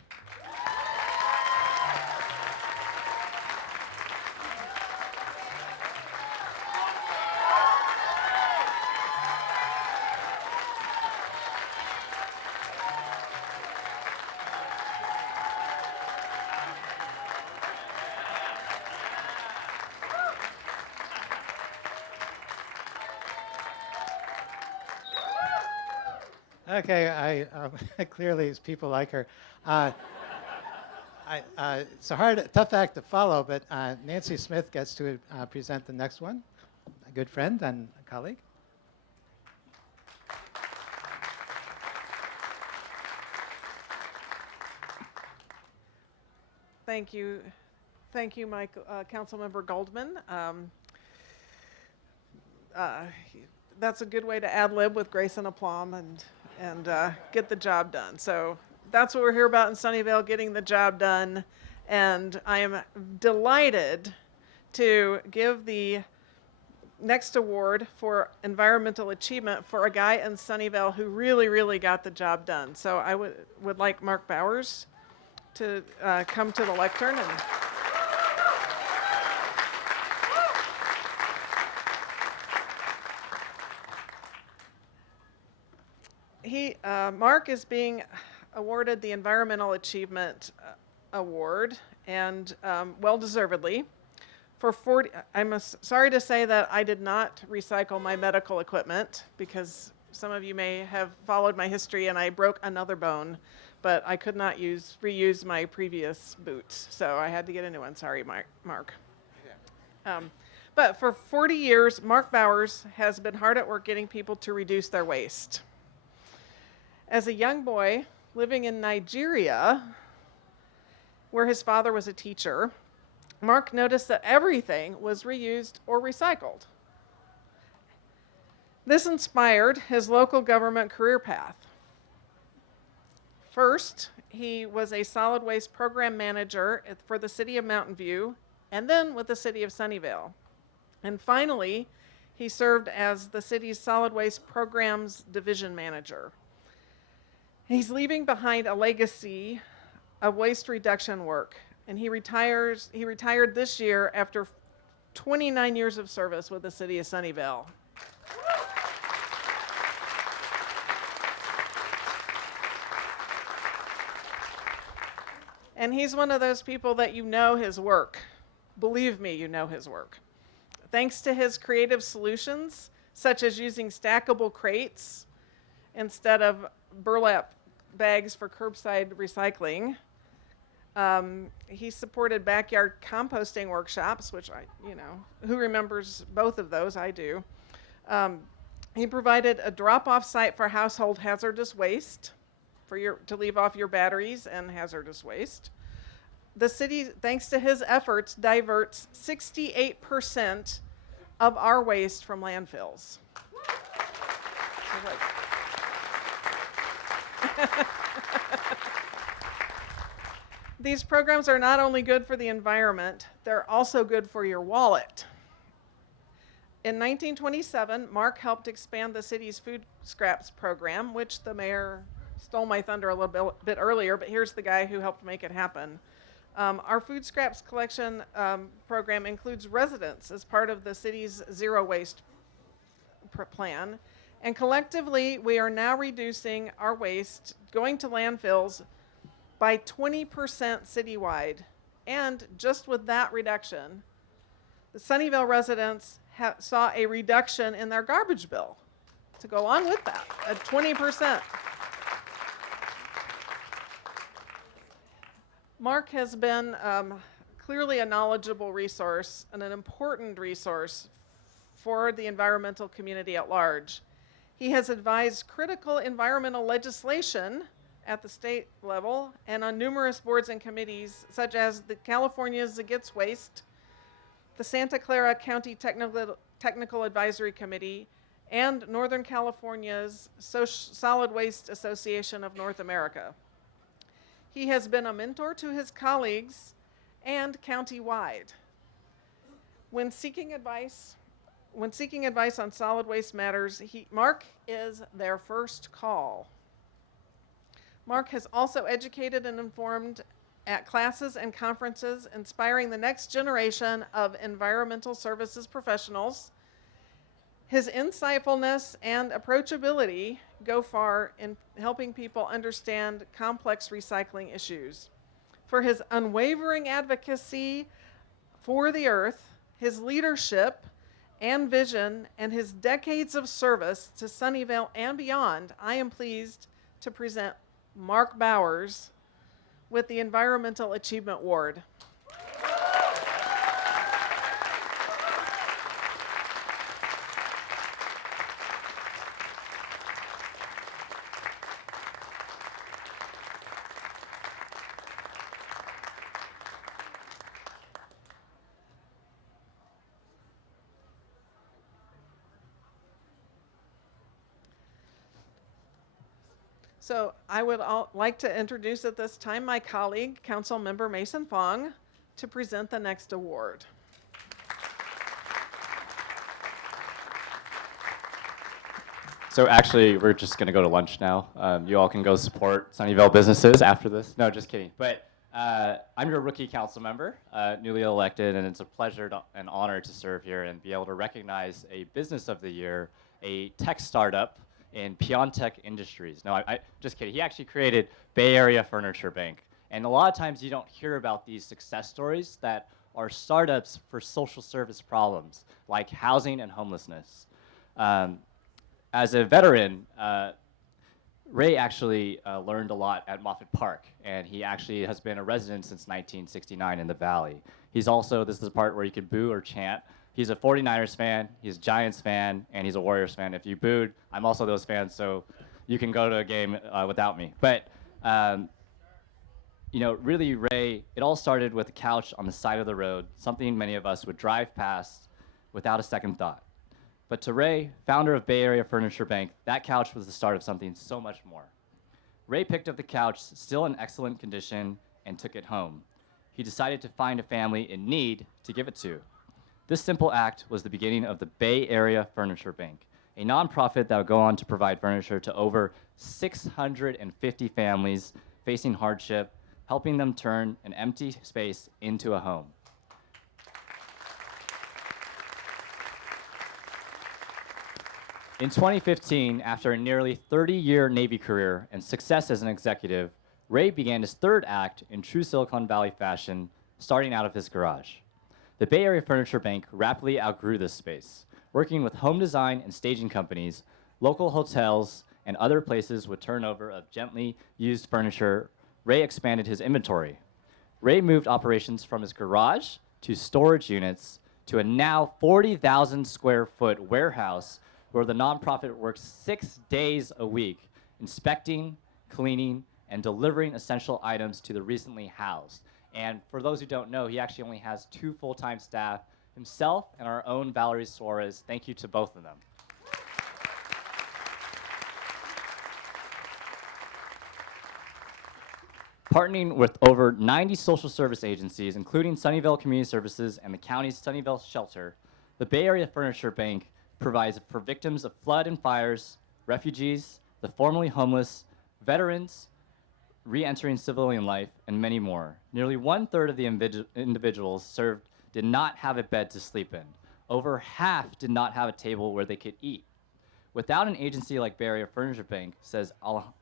Okay, clearly people like her. It's a tough act to follow, but Nancy Smith gets to present the next one, a good friend and a colleague. Thank you, Mike, Councilmember Goldman. That's a good way to ad lib with grace and aplomb and get the job done. So that's what we're here about in Sunnyvale, getting the job done. And I am delighted to give the next award for environmental achievement for a guy in Sunnyvale who really, really got the job done. So I would like Mark Bowers to come to the lectern. Mark is being awarded the Environmental Achievement Award, and well-deservedly, for 40. I'm sorry to say that I did not recycle my medical equipment, because some of you may have followed my history, and I broke another bone, but I could not reuse my previous boots, so I had to get a new one. Sorry, Mark. But for 40 years, Mark Bowers has been hard at work getting people to reduce their waste. As a young boy living in Nigeria, where his father was a teacher, Mark noticed that everything was reused or recycled. This inspired his local government career path. First, he was a solid waste program manager for the city of Mountain View, and then with the city of Sunnyvale. And finally, he served as the city's solid waste programs division manager. He's leaving behind a legacy of waste reduction work, and he retired this year after 29 years of service with the city of Sunnyvale. And he's one of those people that you know his work. Believe me, you know his work. Thanks to his creative solutions, such as using stackable crates instead of burlap bags for curbside recycling. He supported backyard composting workshops, which who remembers both of those? I do. He provided a drop-off site for household hazardous waste to leave off your batteries and hazardous waste. The city, thanks to his efforts, diverts 68% of our waste from landfills. These programs are not only good for the environment, they're also good for your wallet. In 1927, Mark helped expand the city's food scraps program, which the mayor stole my thunder a little bit earlier, but here's the guy who helped make it happen. Our food scraps collection program includes residents as part of the city's zero waste plan. And collectively, we are now reducing our waste going to landfills by 20% citywide. And just with that reduction, the Sunnyvale residents saw a reduction in their garbage bill to go along with that, at 20%. Mark has been clearly a knowledgeable resource and an important resource for the environmental community at large. He has advised critical environmental legislation at the state level and on numerous boards and committees, such as the California Zagitz Waste, the Santa Clara County Technical Advisory Committee, and Northern California's Solid Waste Association of North America. He has been a mentor to his colleagues and county-wide. When seeking advice on solid waste matters, Mark is their first call. Mark has also educated and informed at classes and conferences, inspiring the next generation of environmental services professionals. His insightfulness and approachability go far in helping people understand complex recycling issues. For his unwavering advocacy for the earth, his leadership and vision, and his decades of service to Sunnyvale and beyond, I am pleased to present Mark Bowers with the Environmental Achievement Award. So I would like to introduce at this time my colleague, Councilmember Mason Fong, to present the next award. So actually, we're just going to go to lunch now. You all can go support Sunnyvale businesses after this. No, just kidding. But I'm your rookie council member, newly elected, and it's a pleasure and honor to serve here and be able to recognize a Business of the Year, a tech startup in Piontech Industries. No, I just kidding. He actually created Bay Area Furniture Bank. And a lot of times you don't hear about these success stories that are startups for social service problems, like housing and homelessness. As a veteran, Ray actually learned a lot at Moffett Park, and he actually has been a resident since 1969 in the Valley. He's also, this is the part where you can boo or chant. He's a 49ers fan, he's a Giants fan, and he's a Warriors fan. If you booed, I'm also those fans, so you can go to a game without me. But, you know, really, Ray, it all started with a couch on the side of the road, something many of us would drive past without a second thought. But to Ray, founder of Bay Area Furniture Bank, that couch was the start of something so much more. Ray picked up the couch, still in excellent condition, and took it home. He decided to find a family in need to give it to. This simple act was the beginning of the Bay Area Furniture Bank, a nonprofit that would go on to provide furniture to over 650 families facing hardship, helping them turn an empty space into a home. In 2015, after a nearly 30-year Navy career and success as an executive, Ray began his third act in true Silicon Valley fashion, starting out of his garage. The Bay Area Furniture Bank rapidly outgrew this space. Working with home design and staging companies, local hotels, and other places with turnover of gently used furniture, Ray expanded his inventory. Ray moved operations from his garage to storage units to a now 40,000 square foot warehouse where the nonprofit works 6 days a week, inspecting, cleaning, and delivering essential items to the recently housed. And for those who don't know, he actually only has 2 full-time staff, himself and our own Valerie Suarez. Thank you to both of them. Partnering with over 90 social service agencies, including Sunnyvale Community Services and the county's Sunnyvale Shelter, the Bay Area Furniture Bank provides for victims of flood and fires, refugees, the formerly homeless, veterans, re-entering civilian life, and many more. Nearly 1/3 of the individuals served did not have a bed to sleep in. Over half did not have a table where they could eat. Without an agency like Bay Area Furniture Bank, says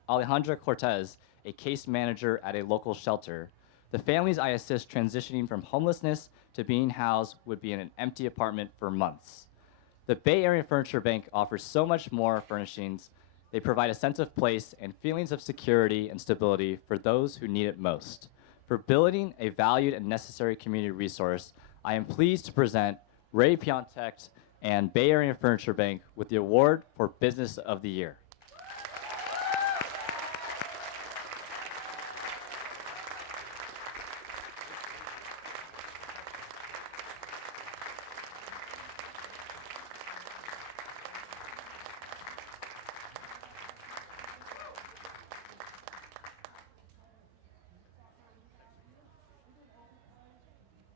Alejandra Cortez, a case manager at a local shelter, the families I assist transitioning from homelessness to being housed would be in an empty apartment for months. The Bay Area Furniture Bank offers so much more furnishings. They provide a sense of place and feelings of security and stability for those who need it most. For building a valued and necessary community resource, I am pleased to present Ray Piontek and Bay Area Furniture Bank with the award for Business of the Year.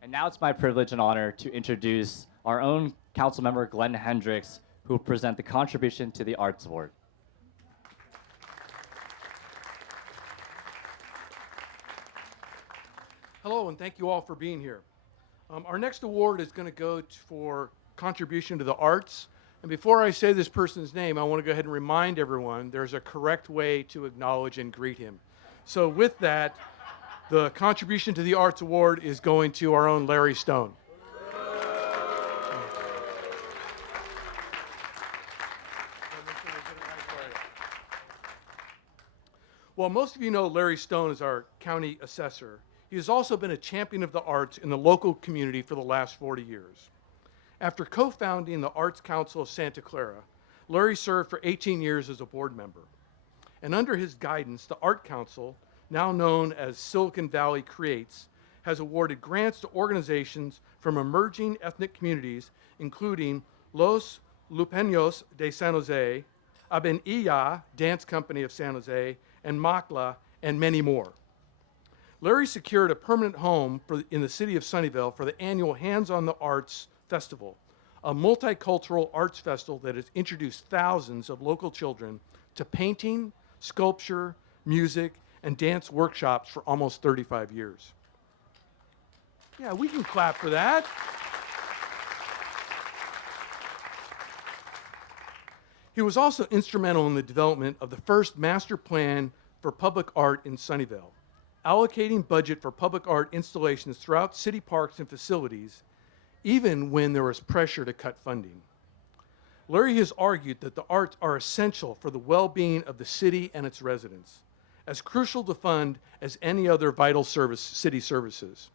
And now it's my privilege and honor to introduce our own council member, Glenn Hendricks, who will present the contribution to the Arts Award. Hello, and thank you all for being here. Our next award is going to go for contribution to the arts. And before I say this person's name, I want to go ahead and remind everyone there's a correct way to acknowledge and greet him. So with that, the contribution to the Arts Award is going to our own Larry Stone. Well, most of you know Larry Stone is our county assessor. He has also been a champion of the arts in the local community for the last 40 years. After co-founding the Arts Council of Santa Clara, Larry served for 18 years as a board member. And under his guidance, the Art Council, now known as Silicon Valley Creates, has awarded grants to organizations from emerging ethnic communities, including Los Lupeños de San Jose, Abenilla Dance Company of San Jose, and Makla, and many more. Larry secured a permanent home in the city of Sunnyvale for the annual Hands on the Arts Festival, a multicultural arts festival that has introduced thousands of local children to painting, sculpture, music, and dance workshops for almost 35 years. Yeah, we can clap for that. He was also instrumental in the development of the first master plan for public art in Sunnyvale, allocating budget for public art installations throughout city parks and facilities, even when there was pressure to cut funding. Larry has argued that the arts are essential for the well-being of the city and its residents, as crucial to fund as any other vital city services.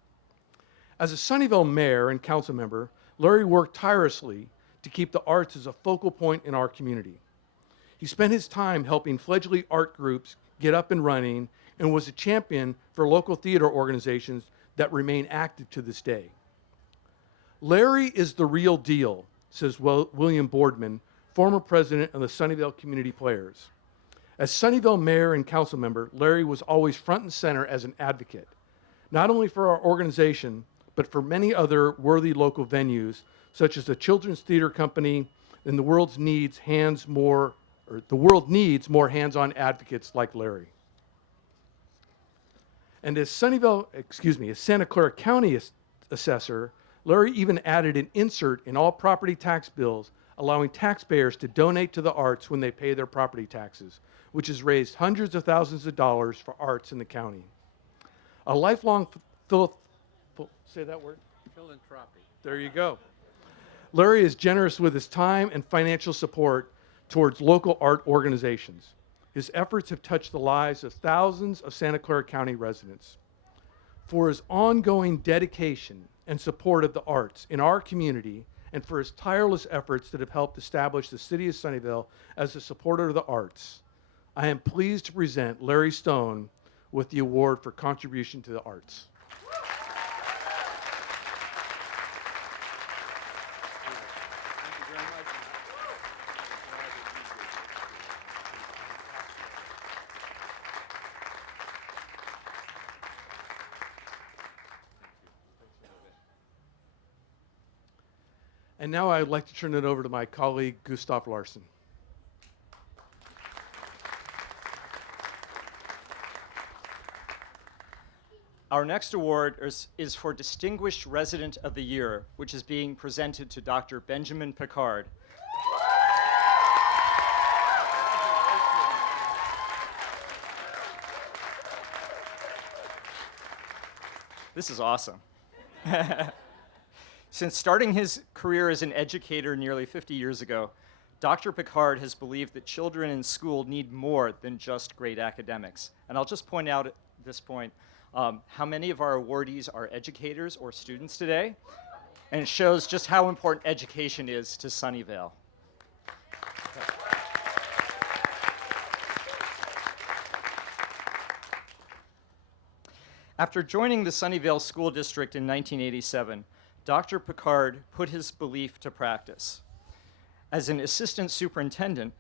As a Sunnyvale mayor and council member, Larry worked tirelessly to keep the arts as a focal point in our community. He spent his time helping fledgling art groups get up and running and was a champion for local theater organizations that remain active to this day. Larry is the real deal, says William Boardman, former president of the Sunnyvale Community Players. As Sunnyvale mayor and council member, Larry was always front and center as an advocate, not only for our organization, but for many other worthy local venues, such as the Children's Theater Company, and the world needs more hands-on advocates like Larry. And as Santa Clara County assessor, Larry even added an insert in all property tax bills, allowing taxpayers to donate to the arts when they pay their property taxes, which has raised hundreds of thousands of dollars for arts in the county. A lifelong say that word? Philanthropy. There you go. Larry is generous with his time and financial support towards local art organizations. His efforts have touched the lives of thousands of Santa Clara County residents. For his ongoing dedication and support of the arts in our community, and for his tireless efforts that have helped establish the city of Sunnyvale as a supporter of the arts, I am pleased to present Larry Stone with the award for contribution to the arts. Thank you very much. And now I'd like to turn it over to my colleague, Gustav Larson. Our next award is for Distinguished Resident of the Year, which is being presented to Dr. Benjamin Picard. This is awesome. Since starting his career as an educator nearly 50 years ago, Dr. Picard has believed that children in school need more than just great academics. And I'll just point out at this point how many of our awardees are educators or students today, and it shows just how important education is to Sunnyvale. After joining the Sunnyvale School District in 1987, Dr. Picard put his belief to practice. As an assistant superintendent,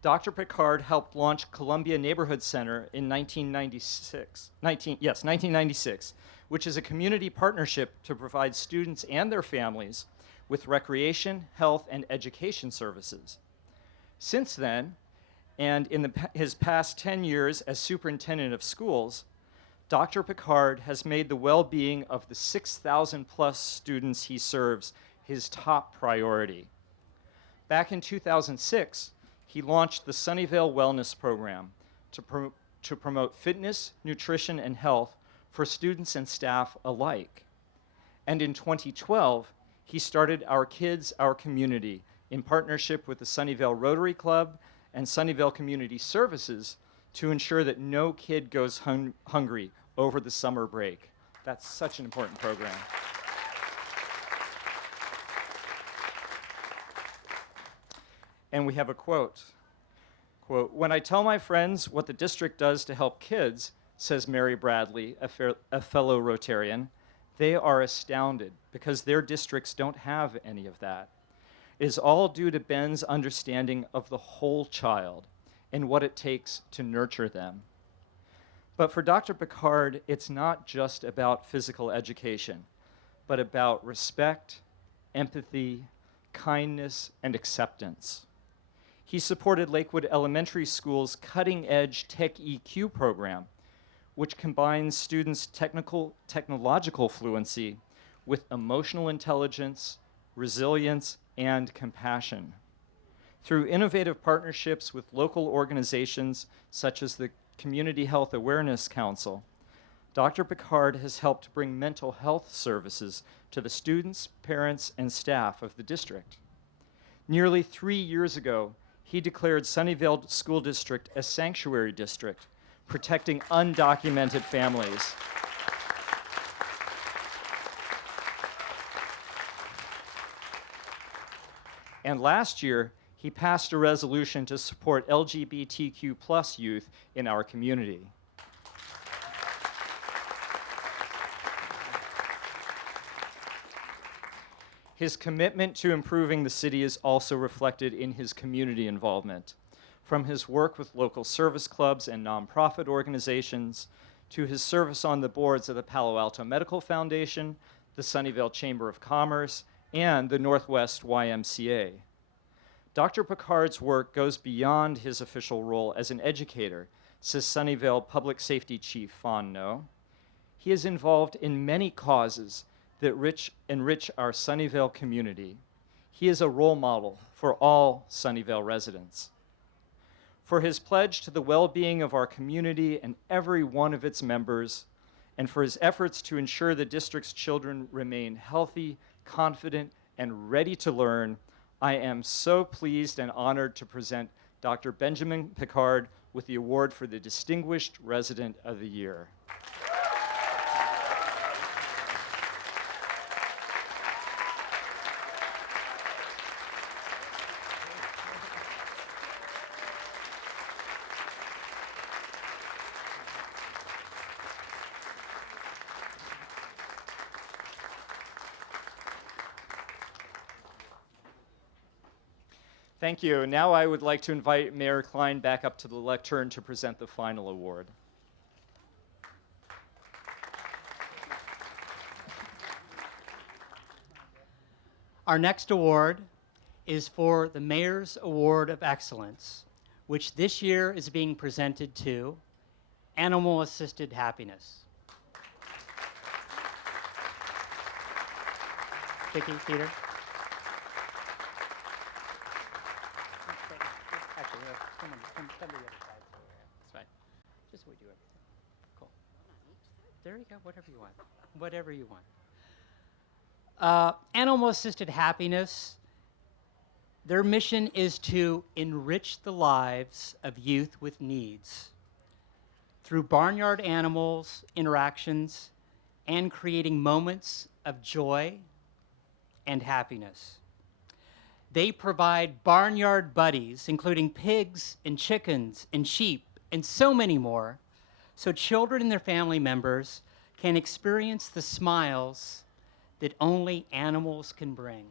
Dr. Picard helped launch Columbia Neighborhood Center in 1996, which is a community partnership to provide students and their families with recreation, health, and education services. Since then, and in his past 10 years as superintendent of schools, Dr. Picard has made the well-being of the 6,000 plus students he serves his top priority. Back in 2006, he launched the Sunnyvale Wellness Program to promote fitness, nutrition, and health for students and staff alike. And in 2012, he started Our Kids, Our Community in partnership with the Sunnyvale Rotary Club and Sunnyvale Community Services to ensure that no kid goes hungry over the summer break. That's such an important program. And we have a quote. Quote, "When I tell my friends what the district does to help kids," says Mary Bradley, a fellow Rotarian, "they are astounded because their districts don't have any of that. It is all due to Ben's understanding of the whole child and what it takes to nurture them." But for Dr. Picard, it's not just about physical education, but about respect, empathy, kindness, and acceptance. He supported Lakewood Elementary School's cutting-edge Tech EQ program, which combines students' technological fluency with emotional intelligence, resilience, and compassion. Through innovative partnerships with local organizations such as the Community Health Awareness Council, Dr. Picard has helped bring mental health services to the students, parents, and staff of the district. Nearly 3 years ago, he declared Sunnyvale School District a sanctuary district, protecting undocumented families. And last year, he passed a resolution to support LGBTQ plus youth in our community. His commitment to improving the city is also reflected in his community involvement, from his work with local service clubs and nonprofit organizations, to his service on the boards of the Palo Alto Medical Foundation, the Sunnyvale Chamber of Commerce, and the Northwest YMCA. Dr. Picard's work goes beyond his official role as an educator, says Sunnyvale Public Safety Chief Fawn No. He is involved in many causes that enrich our Sunnyvale community. He is a role model for all Sunnyvale residents. For his pledge to the well-being of our community and every one of its members, and for his efforts to ensure the district's children remain healthy, confident, and ready to learn, I am so pleased and honored to present Dr. Benjamin Picard with the award for the Distinguished Resident of the Year. Thank you. Now I would like to invite Mayor Klein back up to the lectern to present the final award. Our next award is for the Mayor's Award of Excellence, which this year is being presented to Animal Assisted Happiness. Vicki, Peter. Actually, come to the other side. It's fine. Just we do everything. Cool. There you go. Whatever you want. Whatever you want. Animal Assisted Happiness, their mission is to enrich the lives of youth with needs through barnyard animals, interactions, and creating moments of joy and happiness. They provide barnyard buddies, including pigs and chickens and sheep and so many more, so children and their family members can experience the smiles that only animals can bring.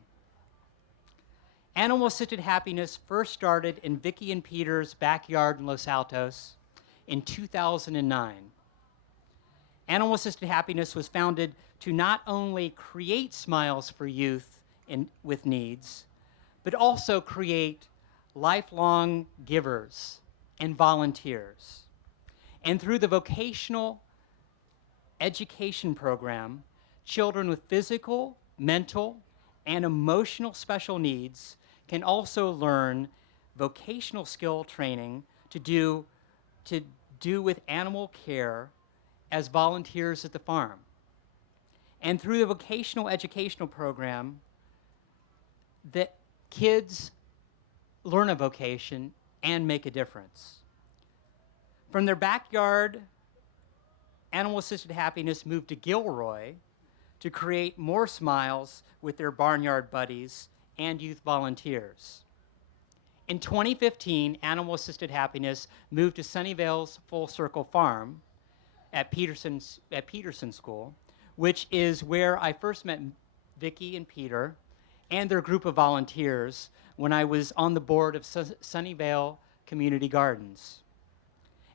Animal Assisted Happiness first started in Vicki and Peter's backyard in Los Altos in 2009. Animal Assisted Happiness was founded to not only create smiles for youth with needs, but also create lifelong givers and volunteers. And through the vocational education program, children with physical, mental, and emotional special needs can also learn vocational skill training to do with animal care as volunteers at the farm. And through the vocational educational program, that kids learn a vocation and make a difference. From their backyard, Animal Assisted Happiness moved to Gilroy to create more smiles with their barnyard buddies and youth volunteers. In 2015, Animal Assisted Happiness moved to Sunnyvale's Full Circle Farm at Peterson School, which is where I first met Vicki and Peter and their group of volunteers when I was on the board of Sunnyvale Community Gardens.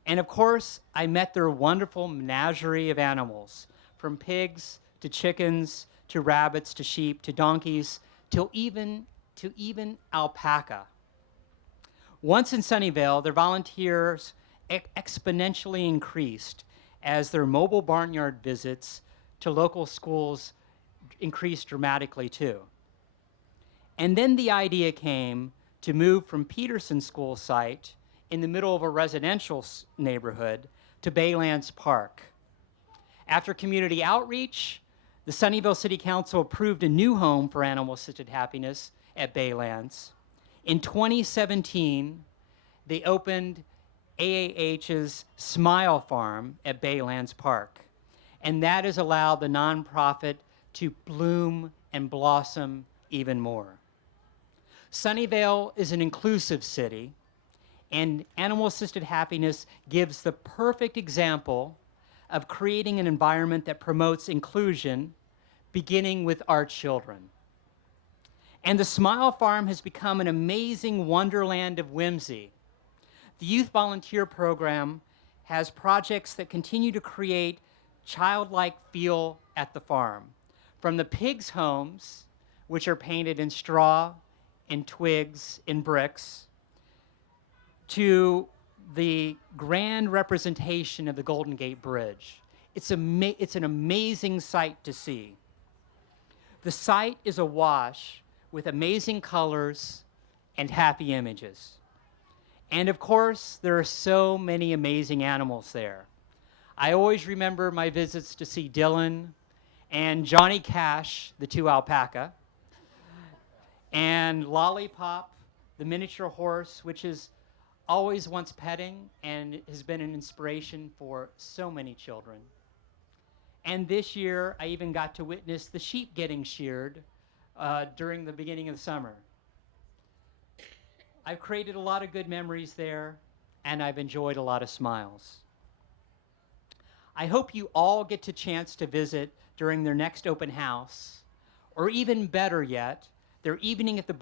And of course, I met their wonderful menagerie of animals, from pigs to chickens to rabbits to sheep to donkeys to even alpaca. Once in Sunnyvale, their volunteers exponentially increased as their mobile barnyard visits to local schools increased dramatically too. And then the idea came to move from Peterson School site in the middle of a residential neighborhood to Baylands Park. After community outreach, the Sunnyvale City Council approved a new home for Animal Assisted Happiness at Baylands. In 2017, they opened AAH's Smile Farm at Baylands Park, and that has allowed the nonprofit to bloom and blossom even more. Sunnyvale is an inclusive city, and Animal Assisted Happiness gives the perfect example of creating an environment that promotes inclusion, beginning with our children. And the Smile Farm has become an amazing wonderland of whimsy. The Youth Volunteer Program has projects that continue to create childlike feel at the farm. From the pigs' homes, which are painted in straw, in twigs, in bricks, to the grand representation of the Golden Gate Bridge. It's an amazing sight to see. The site is awash with amazing colors and happy images. And of course, there are so many amazing animals there. I always remember my visits to see Dylan and Johnny Cash, the 2 alpaca, and Lollipop, the miniature horse, which is always wants petting and has been an inspiration for so many children. And this year, I even got to witness the sheep getting sheared during the beginning of the summer. I've created a lot of good memories there, and I've enjoyed a lot of smiles. I hope you all get a chance to visit during their next open house, or even better yet, their evening at the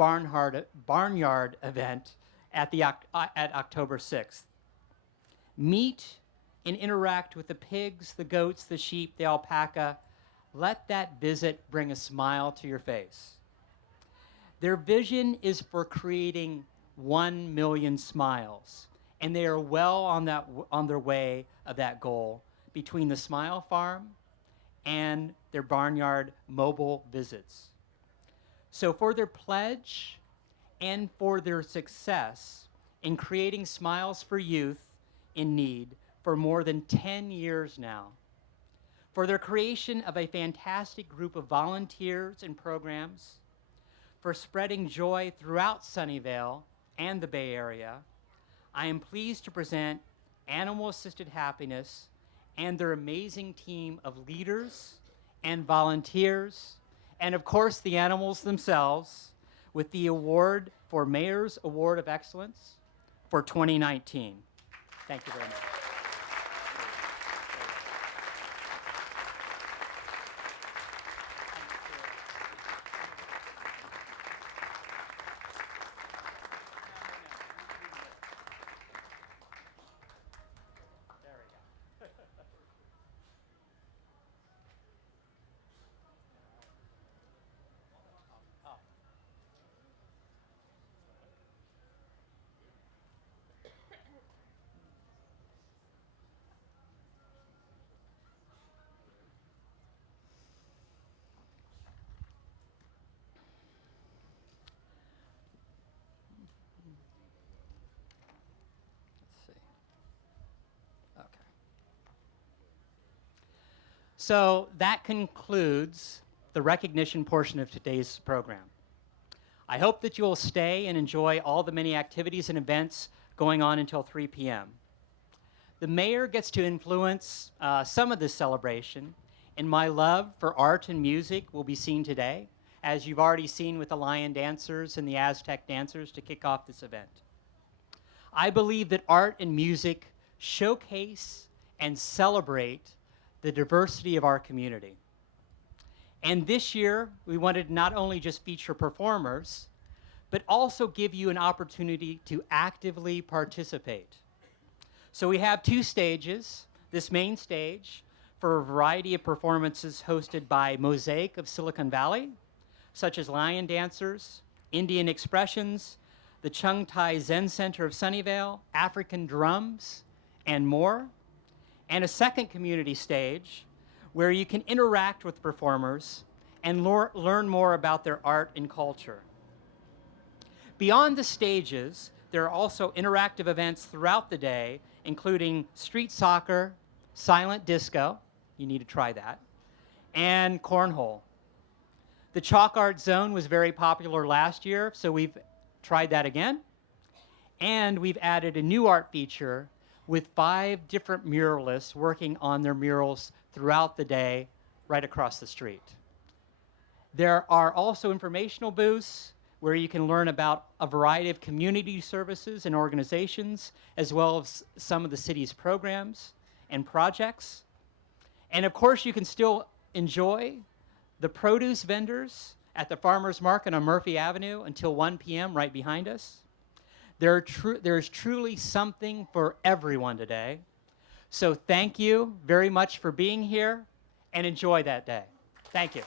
Barnyard event at October 6th. Meet and interact with the pigs, the goats, the sheep, the alpaca. Let that visit bring a smile to your face. Their vision is for creating 1 million smiles, and they are well on their way of that goal between the Smile Farm and their barnyard mobile visits. So for their pledge and for their success in creating smiles for youth in need for more than 10 years now, for their creation of a fantastic group of volunteers and programs, for spreading joy throughout Sunnyvale and the Bay Area, I am pleased to present Animal Assisted Happiness and their amazing team of leaders and volunteers, and of course the animals themselves, with the award for Mayor's Award of Excellence for 2019. Thank you very much. So that concludes the recognition portion of today's program. I hope that you will stay and enjoy all the many activities and events going on until 3 p.m. The mayor gets to influence some of this celebration, and my love for art and music will be seen today, as you've already seen with the lion dancers and the Aztec dancers to kick off this event. I believe that art and music showcase and celebrate the diversity of our community. And this year, we wanted to not only just feature performers, but also give you an opportunity to actively participate. So we have 2 stages, this main stage for a variety of performances hosted by Mosaic of Silicon Valley, such as lion dancers, Indian expressions, the Chung Tai Zen Center of Sunnyvale, African drums, and more. And a second community stage where you can interact with performers and learn more about their art and culture. Beyond the stages, there are also interactive events throughout the day, including street soccer, silent disco, you need to try that, and cornhole. The chalk art zone was very popular last year, so we've tried that again. And we've added a new art feature with 5 different muralists working on their murals throughout the day right across the street. There are also informational booths where you can learn about a variety of community services and organizations, as well as some of the city's programs and projects. And of course, you can still enjoy the produce vendors at the farmers market on Murphy Avenue until 1 p.m. right behind us. There's truly something for everyone today. So thank you very much for being here, and enjoy that day. Thank you.